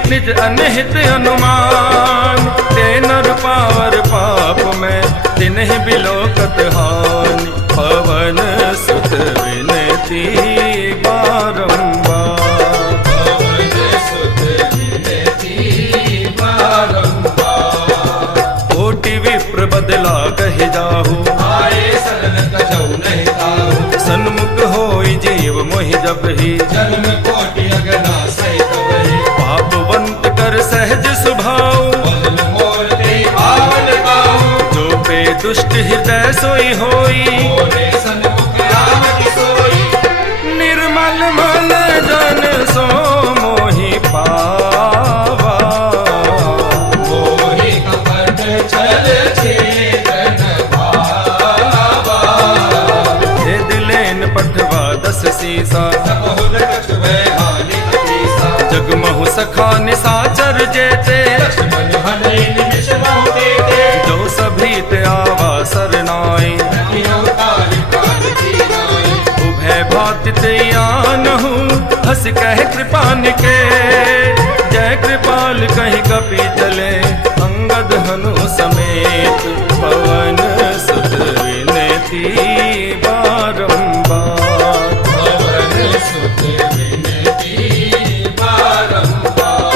निज अनहित अनुमान। ते नर पावर पाप में तिन्हि बिलोकत हानि। पवन सुत विनती बारंबार। पवन सुत विनती बारंबार। कोटि विप्र बदला कहि जाहु। आए सदन तजौ नहीं ताहु। सन्मुख होई जीव मोहि जबहि। जन्म कोटि अगना सहित वही। पापवंत कर सहज सुभाव। बदन मोर ते पावन पाहु। जो पे दुष्ट हृदय सोई होई। मोरे सन्मुख राम की सोई। निर्मल मन जन सो मोहि पावा। मोहि कपट छल छेदन भावा। हे दिलेन पठवा दस सीसा। बहुर कछुए हानि कपीसा। जगमहु सखा निशाचर जेते। लक्ष्मण हनि निमिष बहु देते। जो सभी ते आवा सरनाई। रखियो तारि प्राण दीनाई। उभय भाति ते आनहु। हस कह कृपान के। जय कृपाल कहि कपि चले। अंगद हनु समेत। पवन सुत विनती बारंबार। पवन सुत विनती बारंबार।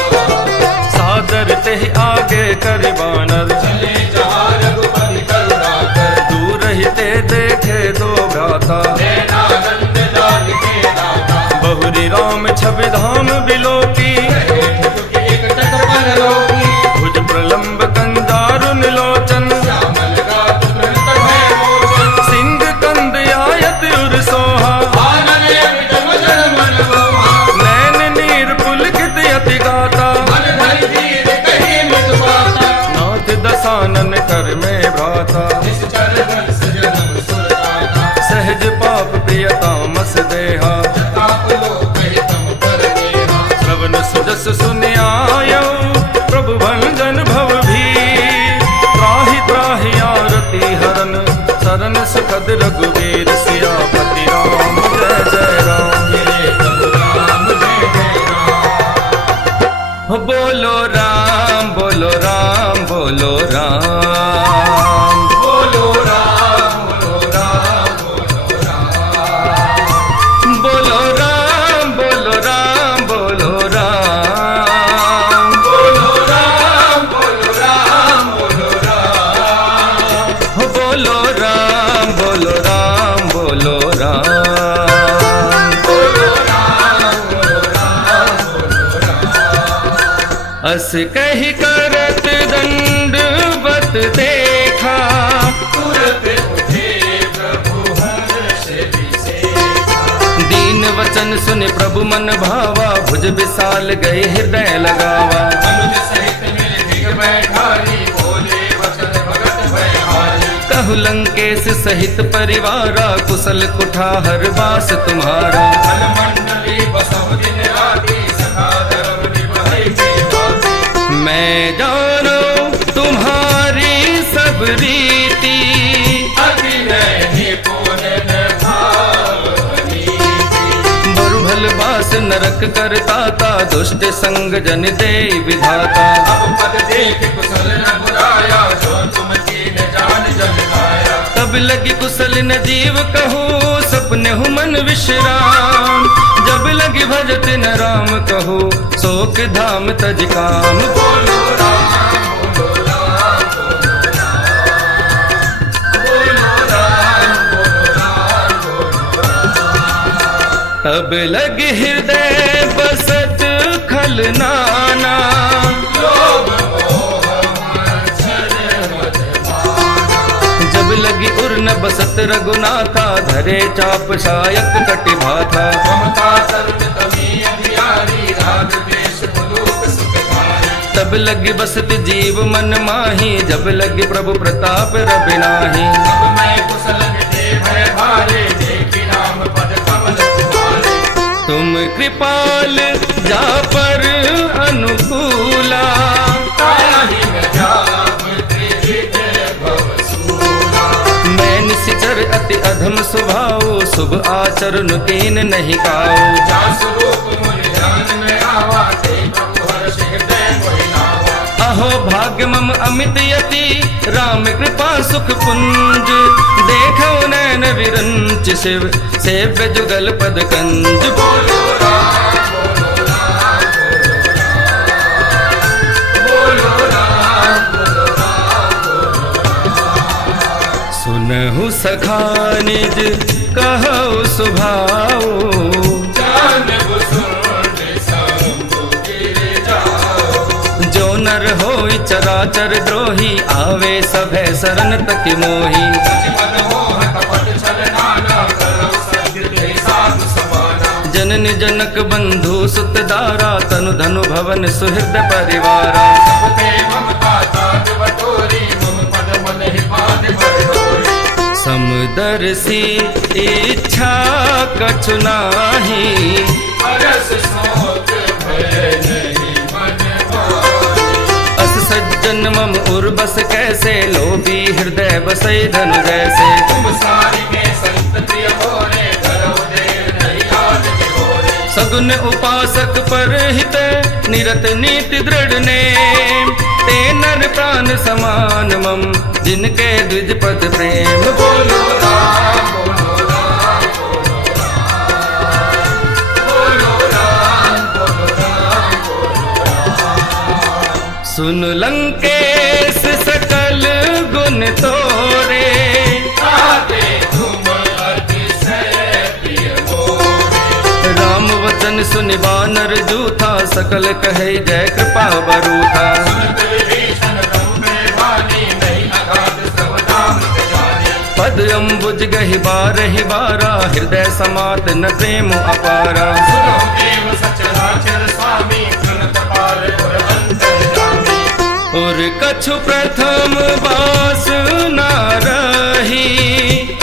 सादर तेहि आगे कर बानर। चले जहाँ रघुपति करुणा कर। दूर ही ते देखे दो भ्राता। नैनानंद लाल के दाता। बहुरी राम छवि धाम बिलोकी। रहे ठुठुकी एक टकर बन रोगी। भुज प्रलंब कंजारुन लोचन। श्यामल गात्र प्रणत भय मोचन। सिंह कंद आयत उर सोहा। आनन अमित मदन मन मोहा। नैन नीर सुखद रघुवीर सियापति राम जय जय राम। मेरे प्रभु राम जय जय राम। बोलो राम बोलो राम बोलो राम। बोलो राम बोलो राम बोलो राम। बोलो राम बोलो राम बोलो राम। बोलो राम बोलो राम बोलो राम। बोलो राम बोलो राम बोलो राम। बोलो राम बोलो राम बोलो राम। अस कही करत दंडवत देखा, तुरत उठे प्रभु हर्ष विशेखा। दीन वचन सुने प्रभु मन भावा, भुज विशाल गए हृदय लगावा। मनुज सहित मिल भिग बैठारी, बोले वचन भगत भयहारी। कहु लंकेश सहित परिवारा, कुशल कुठार बास तुम्हारा। फल मंडली बसहु दिन राति, सखा धर्म निभाई बेबाती। मैं जानो तुम्हारी सब रीति, अभिनय निपुण भावनी। बरुभल बास नरक करता था, दुष्ट संग जन दे विधाता। अब पद देख कुशल रघुराया, जो तुम कीन जान जन आया। तब लगी कुशल न जीव कहो, सपने हु मन विश्राम। जब लगी भजत न राम कहो, शोक धाम तज काम। बोलो राम बोलो राम बोलो राम। बोलो राम बोलो राम। तब लगी हृदय बसत खल नाना, लोभ मोह मत्सर मद माना। जब लगी उर न बसत रघुनाथा, धरे चाप शायक कटि भाथा। ममता तरुण तमी अधियारी, राग द्वेष मुलूक सुखकारी। तब लगी बसत जीव मन माही, जब लगी प्रभु प्रताप रवि नाही। अब मैं कुशल मिटे भय भारे, देखी राम पद कमल तुम्हारे। तुम कृपाल जा पर अनुकूला, ताहि न जाप त्रिविध भवसूला। मैं निश्चर अति अधम स्वभाव, शुभ आचरण कीन नहीं काओ। जा स्वरूप मुझ ध्यान में आवा, ते प्रभु हर्ष हृदय मोहि लावा। अहो भाग्य मम अमित यति, राम कृपा सुख पुंज। देखो नैन विरंच शिव, सेव्य जुगल पद कंज। बोलो राम बोलो राम बोलो राम। बोलो राम बोलो राम। सुनहु सखा निज कहु सुभाओ, जानबु सुन शंभु गिर जाओ। जो नर होई चराचर द्रोही, आवे सभय शरण तक मोही। सचिवन मोह कपट छल नाना, करो सत्य ते साधु समाना। जननि जनक बंधु सुत दारा, तनु धनु भवन सुहृद परिवारा। सबते ममता ताज बटोरी, मम पद मन ही पाद भर डोरी। समदर्शी इच्छा कछु नाही, अरस शोक भय नहीं मन माही। अस सज्जन मम उर्बस कैसे, लोभी हृदय बसै धनु जैसे। तुम सारी में संत प्रिय होरे, धरो देर नहीं आज बिहोरे। सगुन उपासक पर हित, निरत नीति दृढ़ नेम। ते नर प्राण समान मम, जिनके द्विज पद प्रेम। बोलो राम बोलो राम बोलो राम। बोलो राम बोलो राम बोलो राम। सुन लंकेश सकल गुण तोरे, आते तुम अतिशय प्रिय मोरे। राम वचन सुनि बानर जूथा, सकल कहे जय कृपा बरूथा। सुनत विभीषण रघुबर भानी, नहीं अगाध सब नाम जाने। पद अम्बुज गहि बारहि बारा, हृदय समात न प्रेम अपारा। सुनो देव सचराचर स्वामी, सुनत पार और अंतर्यामी। और कछु प्रथम बास न रही,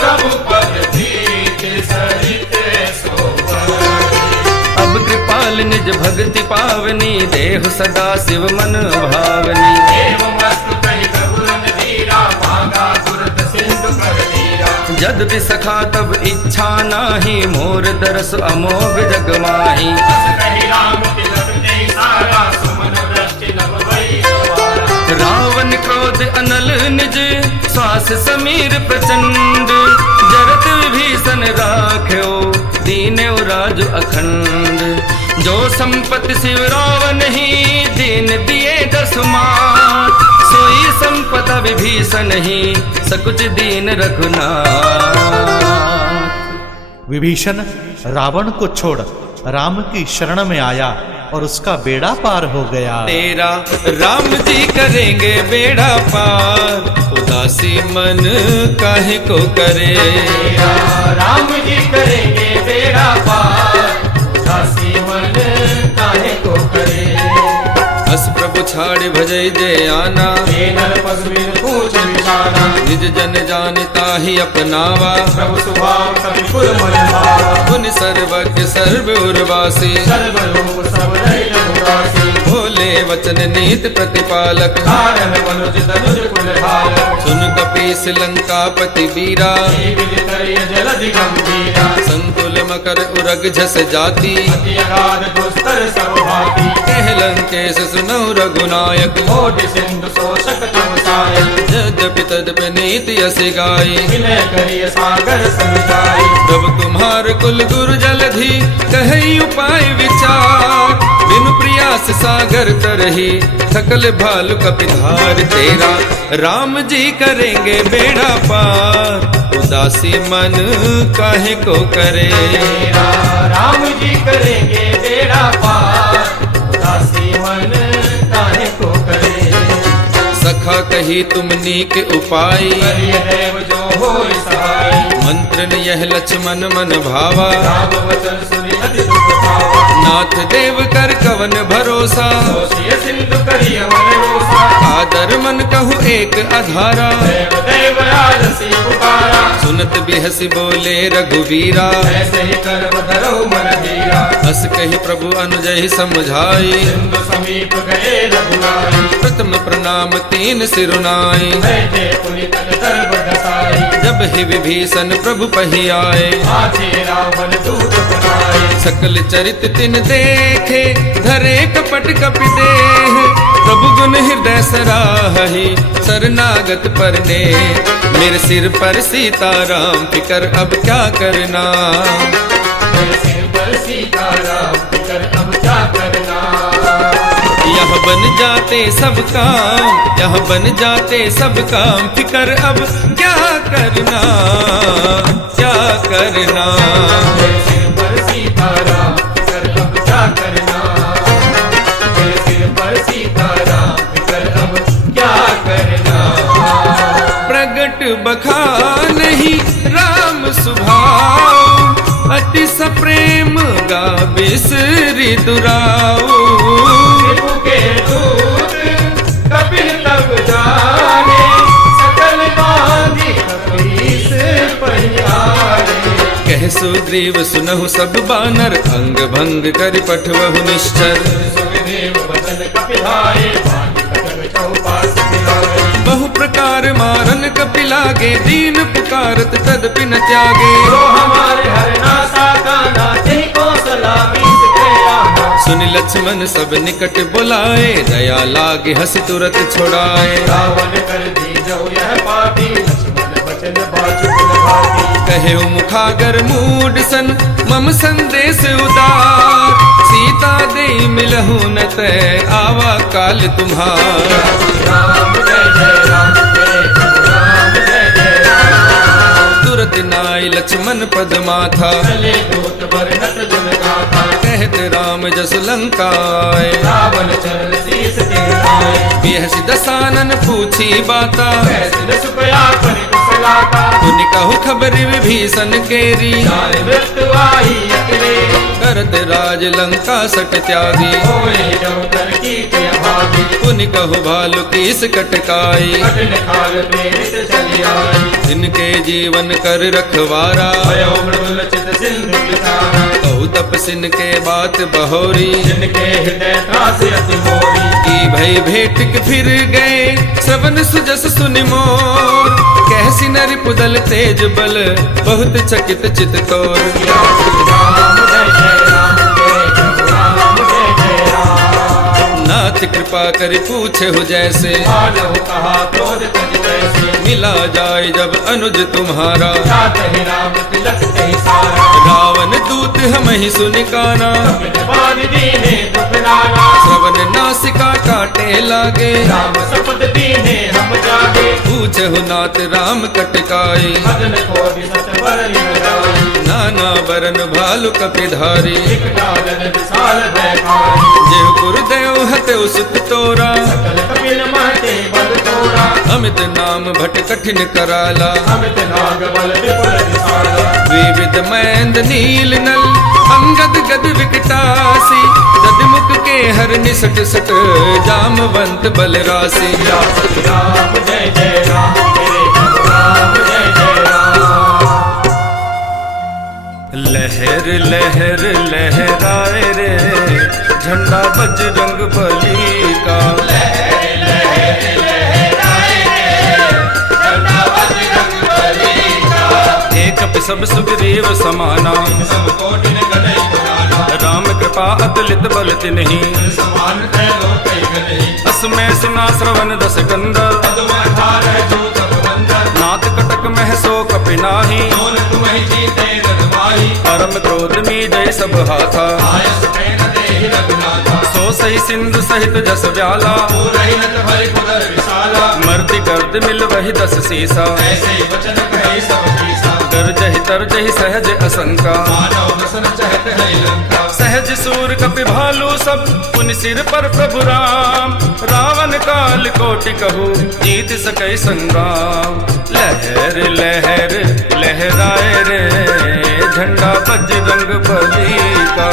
प्रभु पद धीत सहित सोपारी। अब कृपाल निज भक्ति पावनी, देहु सदा शिव मन भावनी। देव मस्तु कहि प्रभु रन धीरा, मांगा तुरत सिंधु कर लीरा। यद्यपि सखा तब इच्छा नाही, मोर दरस अमोघ जग माही। कही राम तिलक नहीं सारा, सुमन वृष्टि नभ भई सवारा। रावण क्रोध अनल निज, श्वास समीर प्रचंड। जरत विभीषण राख्यो, दीन्यो राज अखंड। जो संपत्ति शिव रावण ही, दीन दिए दसमात। सोई संपदा विभीषण ही, सकुच दीन रघुनाथ। विभीषण रावण को छोड़ राम की शरण में आया और उसका बेड़ा पार हो गया। तेरा राम जी करेंगे बेड़ा पार, उदासी मन काहे को करे। तेरा राम जी करेंगे बेड़ा पार, उदासी मन काहे को करे। हस प्रभु छाड़ भजई जय आना, ये नर पशु बिन पूछ निशाना। निज जन जानता ही अपनावा। प्रभु स्वभाव कपि कुल मन भावा। पुन सर्वज्ञ सर्व उर्वासी, सर्वलोक सब रहित निवासी। भोले वचन नीत प्रतिपालक। कारण मनुज तनुज कुल भालक। सुन कपीस लंकापति वीरा, जलधि गंभीरा। संकुल मकर उरग झस जाति। अति अगाध दुस्तर सब भांति। कह लंकेश सुनहु रघुनायक। कोटि सिंधु शोषक तम सायक। यद्यपि तद्यपि नीति यसी गाई, विनय करिय सागर समझाई। प्रभु तुम्हार कुल गुरु जलधि, कहि उपाय विचार। बिनु प्रयास सागर तरही, सकल भालु कपिधार। तेरा राम जी करेंगे बेड़ा पार, उदासी मन काहे को करे। तेरा राम जी करेंगे बेड़ा पार, उदासी मन काहे को करे। सखा कही तुम नीक उपाय, करिय देव जो होय सहाय। मंत्र यह लक्ष्मण मन भावा। राम वचन सुनि अति दुख पावा। नाथ देव कर कवन भरोसा, दोषिय सिंधु करिय मन रोसा। आदर मन कहु एक आधारा। देव देव राजसी पुकारा। सुनत बिहसी बोले रघुवीरा, ऐसे ही कर्म धरो मन धीरा। हस कही प्रभु अनुजहि समझाई। सिंधु समीप गए रघुनाई। प्रथम प्रणाम तीन सिरुनाई। बैठे पुनि तन दर्भ दसाई। जब ही विभीषण प्रभु पही आए, आजे रावण दूत बनाए। सकल चरित तिन देखे, धरे कपट कपि देह। प्रभु गुण हृदय सराहि, शरणागत परने। मेरे सिर पर सीताराम, फिकर अब क्या करना। मेरे सिर पर सीताराम, फिकर अब क्या करना। यह बन जाते सब काम, यह बन जाते सब काम। फिकर अब क्या करना, क्या करना। मेरे सिर पर सीताराम, फिकर अब क्या करना। मेरे सिर पर सीताराम, फिकर अब क्या करना। प्रगट बखान ही राम सुभाव, अति सप्रेम गा बिसरि दुराऊ। प्रभु के दूत कपिल तब जाने, सकल बांधि कपीस पहियारे। कह सुग्रीव सुनहु सब बानर, अंग भंग कर पठवहु निश्चर। सुग्रीव वचन कपिलाए, भाग्य कटक चौपास मिलाए। बहु प्रकार मारन कपिलागे, दीन पुकारत तदपि न त्यागे। तो हमारे हरना साकाना, तेहि कौशला बीस गया। सुन लक्ष्मण सब निकट बुलाए, दया लागे हंस तुरत छुड़ाए। रावण कर दी जो यह पाती, लक्ष्मण वचन बाजु भाती। कहे मुखागर मूड सन, मम संदेश उदार। सीता दे मिलहु न तय, आवा काल तुम्हार। राम जय जय राम, जय राम जय जय राम। तुरत नाई लक्ष्मण पद माथा, चले दूत वर्णत गुण गाथा। कहत राम जस लंकाए। रावण चरण शीस टिकाए। बिहसि दसानन पूछी बाता, कैसे न सुपया परि कुशलाता। पुनि कहु खबर विभीषण केरी। जाने मृत्यु आई अकेले, करत राज लंका सट त्यागी। होए जब कर की प्रिय भागी। पुनि कहु भालु कीस कटकाई। कठिन काल प्रेरित चली आई। जिनके जीवन कर रखवारा, भयो मृदुल चित सिंधु विचारा। कहु तपसिन के बात बहोरी। जिनके हृदय त्रास अति मोरी। की भई भेट के फिर गए, श्रवण सुजस सुनि मोर। कह ऐसी नर पुदल तेज बल बहुत चकित चित तोर। सिया श्री राम जय जय राम जय राम जय जय राम। नाथ कृपा करि पूछे हो जैसे आजहु कहा क्रोध तज तैसे। मिला जाए जब अनुज तुम्हारा जात ही राम तिलक कही सारा। रावण दूत हम ही सुनिकाना बान दीने दुख नाना। श्रवण नासिका काटे लागे राम सपद दीने हम जागे। पूछे हो नाथ राम कटकाई मदन को विसत वर निवराई। नाना बरन भालु कपिधारी एक डालन विशाल भयकारी। जेह गुरुदेव हते सुत तोरा सकल कपिल महते बल तोरा। अमित नाम भट कठिन कराला अमित नाग बल विपुल विशाला। विविध मैंद नील नल अंगद गद विकटासी गदमुख के हर निसट सट जामवंत बलरासी। सिया श्री राम जय जय राम जय राम जय जय राम। लहर लहर लहराए रे झंडा बजरंग बली का। एक सब सुग्रीव समाना सब कोटि ने गदई पुराना। राम कृपा अतुलित बल तिन्हि समान लो कई गदई। असमय सुना श्रवण दस कंदर पद्म अठारह जो तप बंदर। नाथ कटक मह सो कपिनाही सोन तुम्हें जीते रघुमाई। परम क्रोध मी जय सब हाथा आयस प्रेम देहि रघुनाथा। सो सही सिंधु सहित जस व्याला पूरहि नत भरि पुदर विशाला। मर्ति गर्द मिल वही दस सीसा ऐसे ही वचन कहे सब कीसा। गर्जहि तरजहि सहज असंका मानव वसन चहत है लंका। सहज सूर कपि भालू सब पुनि सिर पर प्रभु राम। रावण काल कोटि कहू जीत सकै संग्राम। लहर लहर लहराए रे झंडा बजरंग बली का।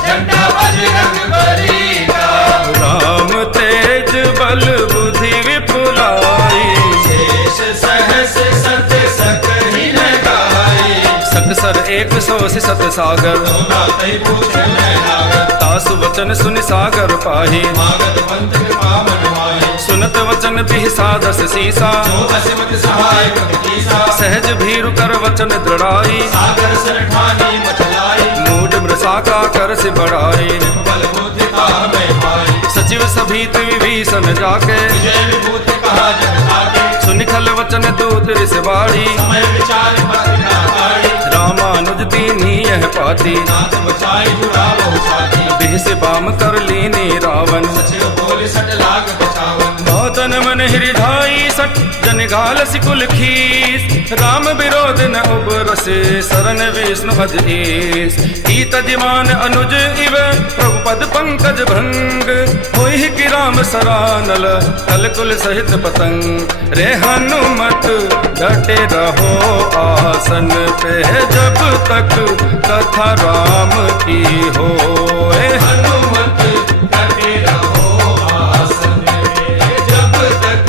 झंडा बजरंग बली का। राम तेज बल बुद्धि विपुलाई शेष सहस सत सकहि न गाई। सकसर एक सौ सत सागर सोना तई पूछ नागर। तासु वचन सुनि सागर पाही मागत पंथ कृपा मन माही। सुनत वचन बिहि साधस सीसा जो असिमत सहाय कपि कीसा। सहज भीरु कर वचन दृढ़ाई सागर सर ठानी मचलाई। मूड मृषाका कर से बढ़ाई बल बुद्धि कहा मैं पाई। सचिव सभीत विभीषण जाके विजय विभूति कहा जग आगे। सुनिखल वचन दूत ऋष बाड़ी समय विचार पत्रिका काढ़ी। रामानुज दीनी यह पाती नाथ बचाई जुड़ा बहु छाती। देह से बाम कर लीनी रावण सचिव बोले सट लाग बचावन। तन मन हृदय सट जन घाल सिकुल खीस राम विरोध न उबरसे शरण विष्णु भज ईस। ईत जिमान अनुज इव प्रभुपद पंकज भंग होई कि राम सरानल कलकुल सहित पतंग। रे हनुमत डटे रहो आसन पे जब तक कथा राम की हो। हनुमत डटे रहो आसन पे जब तक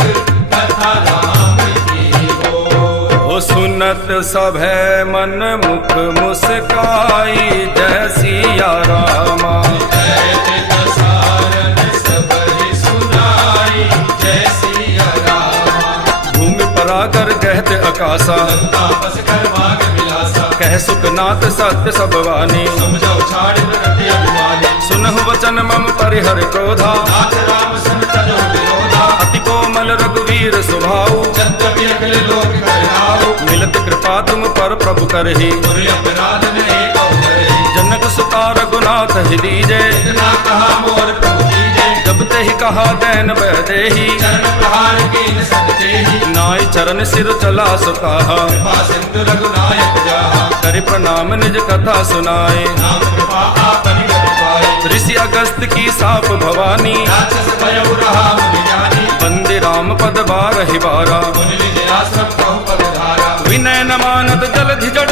कथा राम की हो। सुनत सभै मन मुख मुस्काई जय सिया रामा। जय दसारन सबहि सुनाई जय सिया रामा। भूमि परागर कहत आकाशा तापस कर भाग विलासा। कह सुखनाथ सत्य सब वाणी समझो छाड़ प्रगति अभिमानी। सुनहु वचन मम परिहर क्रोधा नाथ राम सन तजो विरोधा। अति कोमल रघुवीर स्वभाव यद्यपि अखिल लोक करुणाऊ। मिलत कृपा तुम पर प्रभु करहि तुरि अपराध न एक अवसरहि। जनक सुता रघुनाथ ही दीजे इतना कहा मोर प्रभु कीजे। जब ते ही कहा दैन बह देहि चरण प्रहार कीन सकते ही। नाय चरण सिर चला सुकाहा कृपा सिंधु रघुनायक जाहा। करि प्रणाम निज कथा सुनाए नाम कृपा आपनि कर पाए। ऋषि अगस्त की साप भवानी राक्षस भयउ रहा मुनि ज्ञानी। वंदे राम पद बारहि बारा मुनि निज आश्रम कहु पद धारा। विनय न मानत जलधि जड़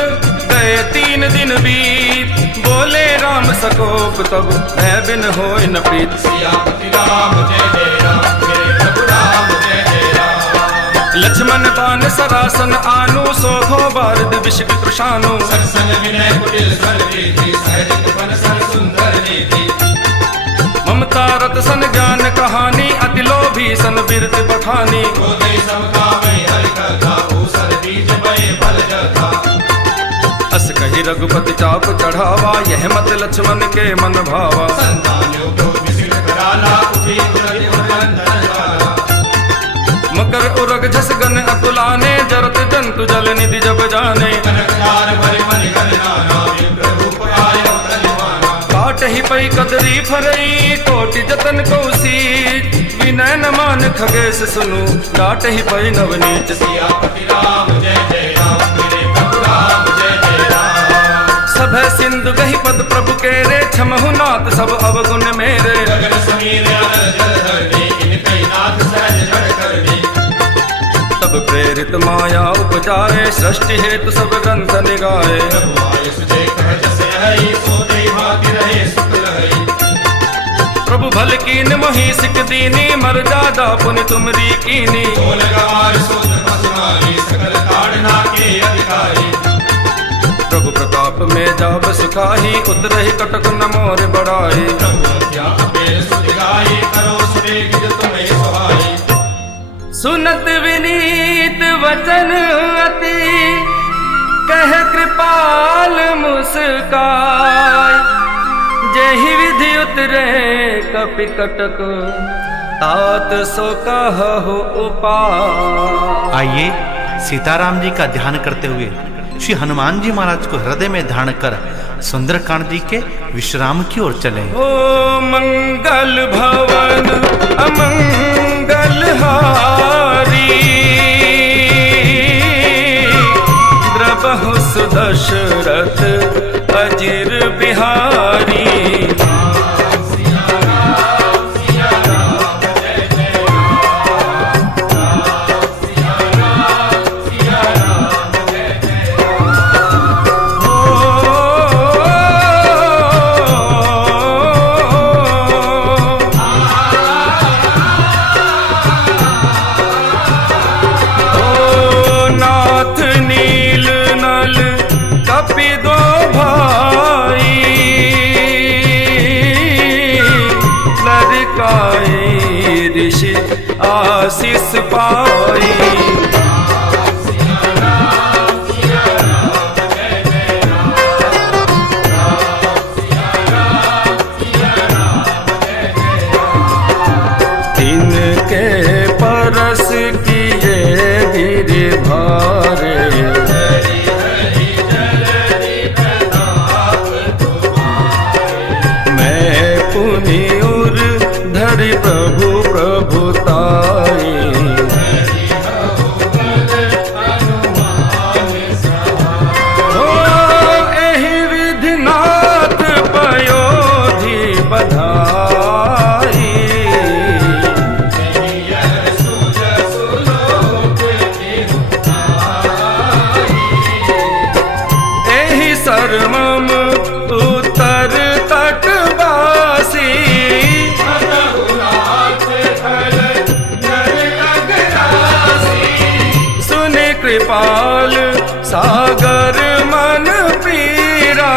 गए 3 दिन बीत बोले राम सकोप तब भय बिन होय न प्रीत। सियापति राम जय जय राम मेरे प्रभु राम जय जय राम। लक्ष्मण बान सरासन आनु सोघो बारद विषिक कृशानु सरसन विनय कुटिल कर रीति। सहज कृपन सर सुंदर नीति। ममता रत सन ज्ञान कहानी अति लोभीसन बिरत बखानी। क्रोधै समकामै हरि कथा भूषण बीज भय फल जथा। अस कही रघुपति चाप चढ़ावा यह मत लक्ष्मण के मन भावा। संतान योग विसिल कराला उठे उलटे उलंदन जाला। मकर उरग झस गन अकुलाने जरत जंतु जल निधि जब जाने। कनकदार भरि मन गण नाना विप्र रूप आयो तनिमाना। काट ही पई कदरी फरई कोटि जतन को सीच। विनय न मान खगेश सुनु डाट ही पई नवनीत। सियापति राम जय जय राम मेरे प्रभु राम जय जय राम। सभय सिंधु गही पद प्रभु के रे क्षमहु नाथ सब अवगुण मेरे। गगन समीर अनल जल धरणी इनकई नाथ सहज जड़ करणी। तब प्रेरित माया उपजाए सृष्टि हेतु सब ग्रंथ निगाए। प्रभु आय सुजय कह जस हई सो दई भाग्य रहे सुख लहई। प्रभु भल कीन मोहि सिक दीनी मर जादा पुनि तुमरी कीनी। बोल गवार सोत पसमानी सकल ताड़ना के अधिकारी। प्रभु प्रताप में जाब सुखाही उतरहि कटक न मोर बड़ाई। प्रभु क्या अपेल सुत गाई करो सुरेग जो तुम्हें सुहाई। सुनत विनीत वचन अति कह कृपाल मुस्काय। जेहि विधि उतरे कपि कटक तात सो कहु उपाय। आइए सीताराम जी का ध्यान करते हुए श्री हनुमान जी महाराज को हृदय में धारण कर सुंदरकांड जी के विश्राम की ओर चले। ओ मंगल भवन अमंगल हारी। द्रबहु सुदशरथ अजिर बिहारी। ऋषि आशीष पाई। तिनके परस किए गिरि भारे। मैं पुनि उर धरि प्रभु प्रभुताई। ओ एहि विधि नाथ पयोधि बधाई। एहि सर्वम उत्तर तटवासी। कृपाल सागर मन पीरा।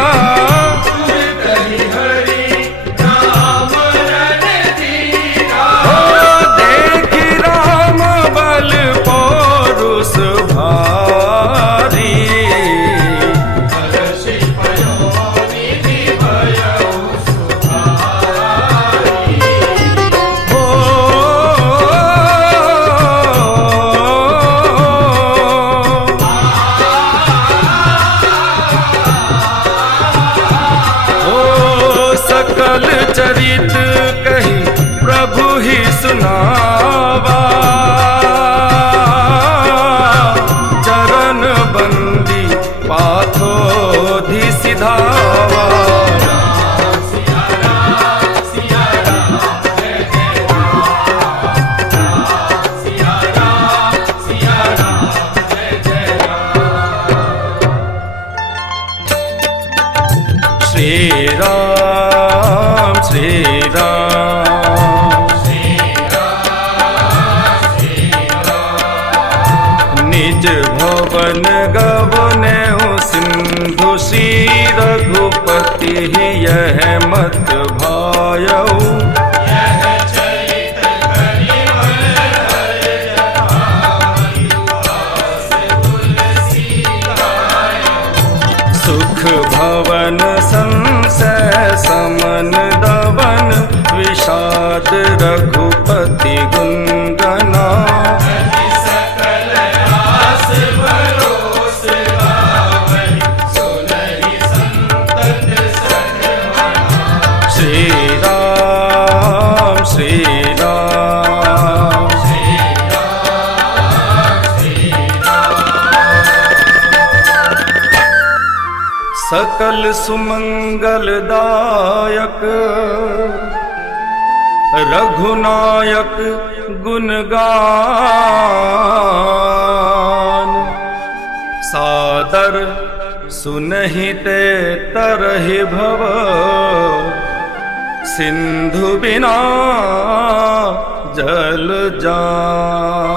देखि राम बल पौरुष भारी। सकल चरित कही प्रभु ही सुनावा। चरण बंदी पाथोधि सिधावा। श्री राम श्री राम निज भवन गवने सिंधु श्री रघुपति यह मत भायऊ। यह चरित करि सुख भवन संशय समन दवन विषाद रघुपति गुंगना सकल आस भरोस गावै सुनहि संतत सतमना श्री राम श्री राम श्री राम श्री राम सकल सुमंगलदायक रघुनायक गुण गान सादर सुनहि ते तरहि भव सिंधु बिना जल जान।